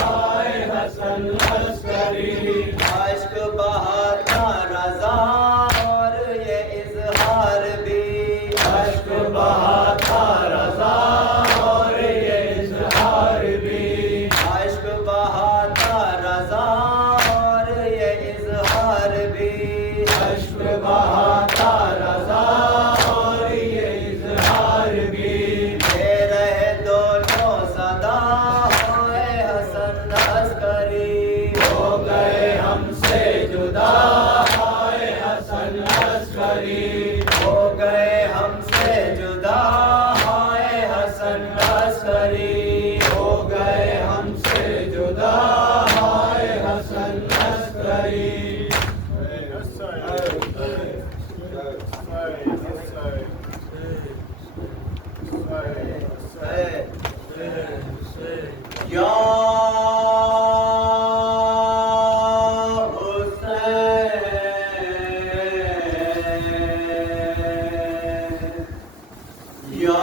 ہائے حسن عسکری عشق بہاتا رضا اور یہ اظہار بھی عشق بہاتا رضا اور یہ اظہار بھی عشق بہاتا رضا اور یہ اظہار بھی عشق بہاتا رضا اور یہ اظہار بھی دے رہے دونوں صدا ہائے حسن عسکری ہو گئے ہم سے جدا ہائے حسن عسکری ہو گئے ہم سے جدا ہائے حسن عسکری ہو گئے ہم سے جدا ہائے حسن عسکری یا حسین یا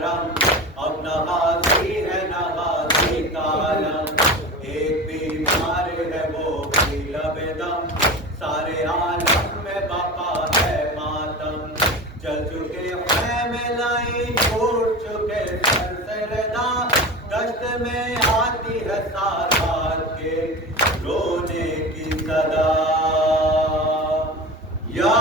کرم اب نہ غازی ہے نہ غازی کا علم ایک بیمار ہے وہ بھی لب دم سارے عالم میں بقا ہے ماتم جل چکے خیمے لائن ٹوٹ چکے سر سے ردا دشت میں آتی ہے سادات کے رونے کی صدا یا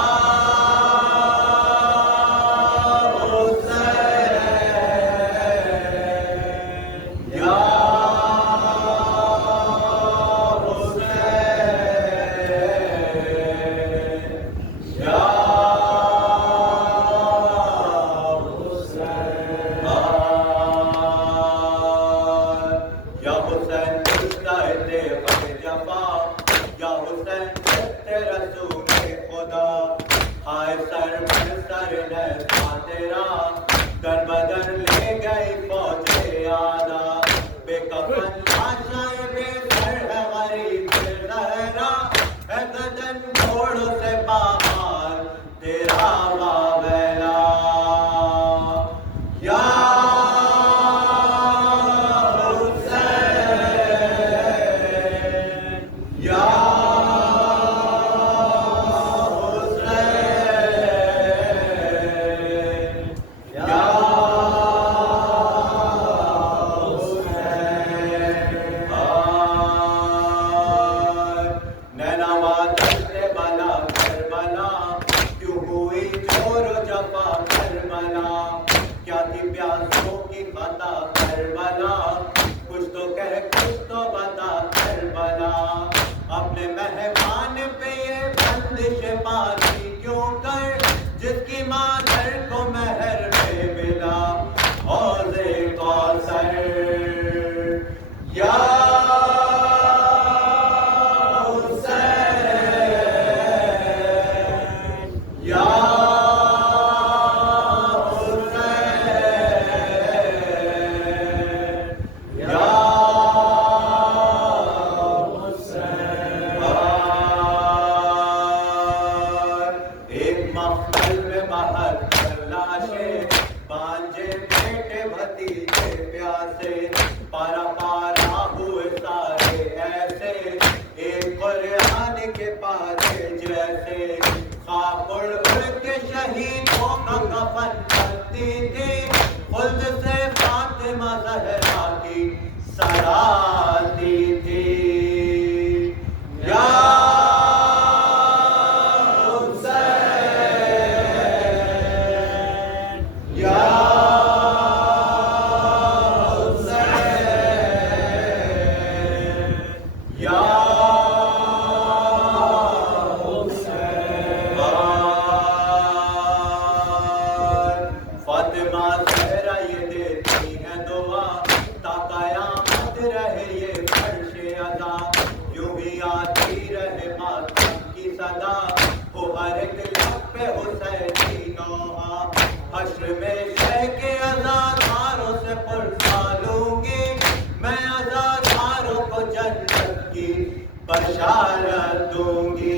بشارت دوں گی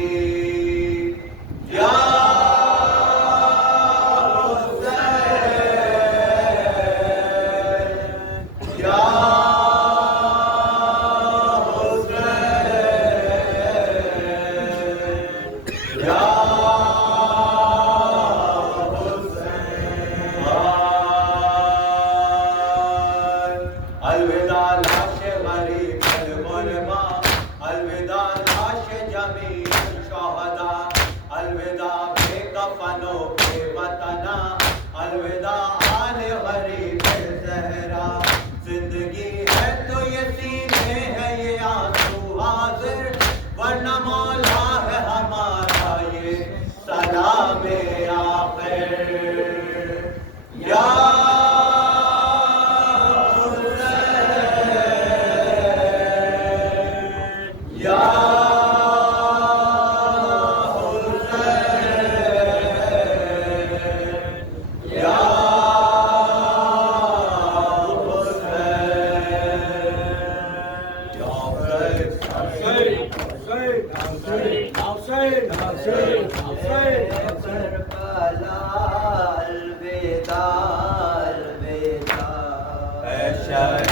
یا Hey!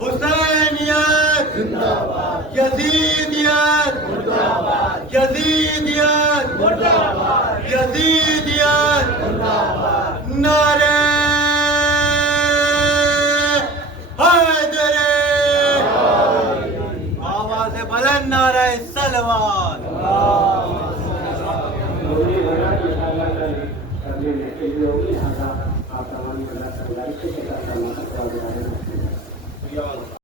حسینیت یزیدیت یزیدیت یزیدیت نعرہ حیدری آواز بلند نعرہ سلوات کرنے میں کے لیے ہوگی لہٰذا آپ تمام اللہ سے گزارش ہے کہ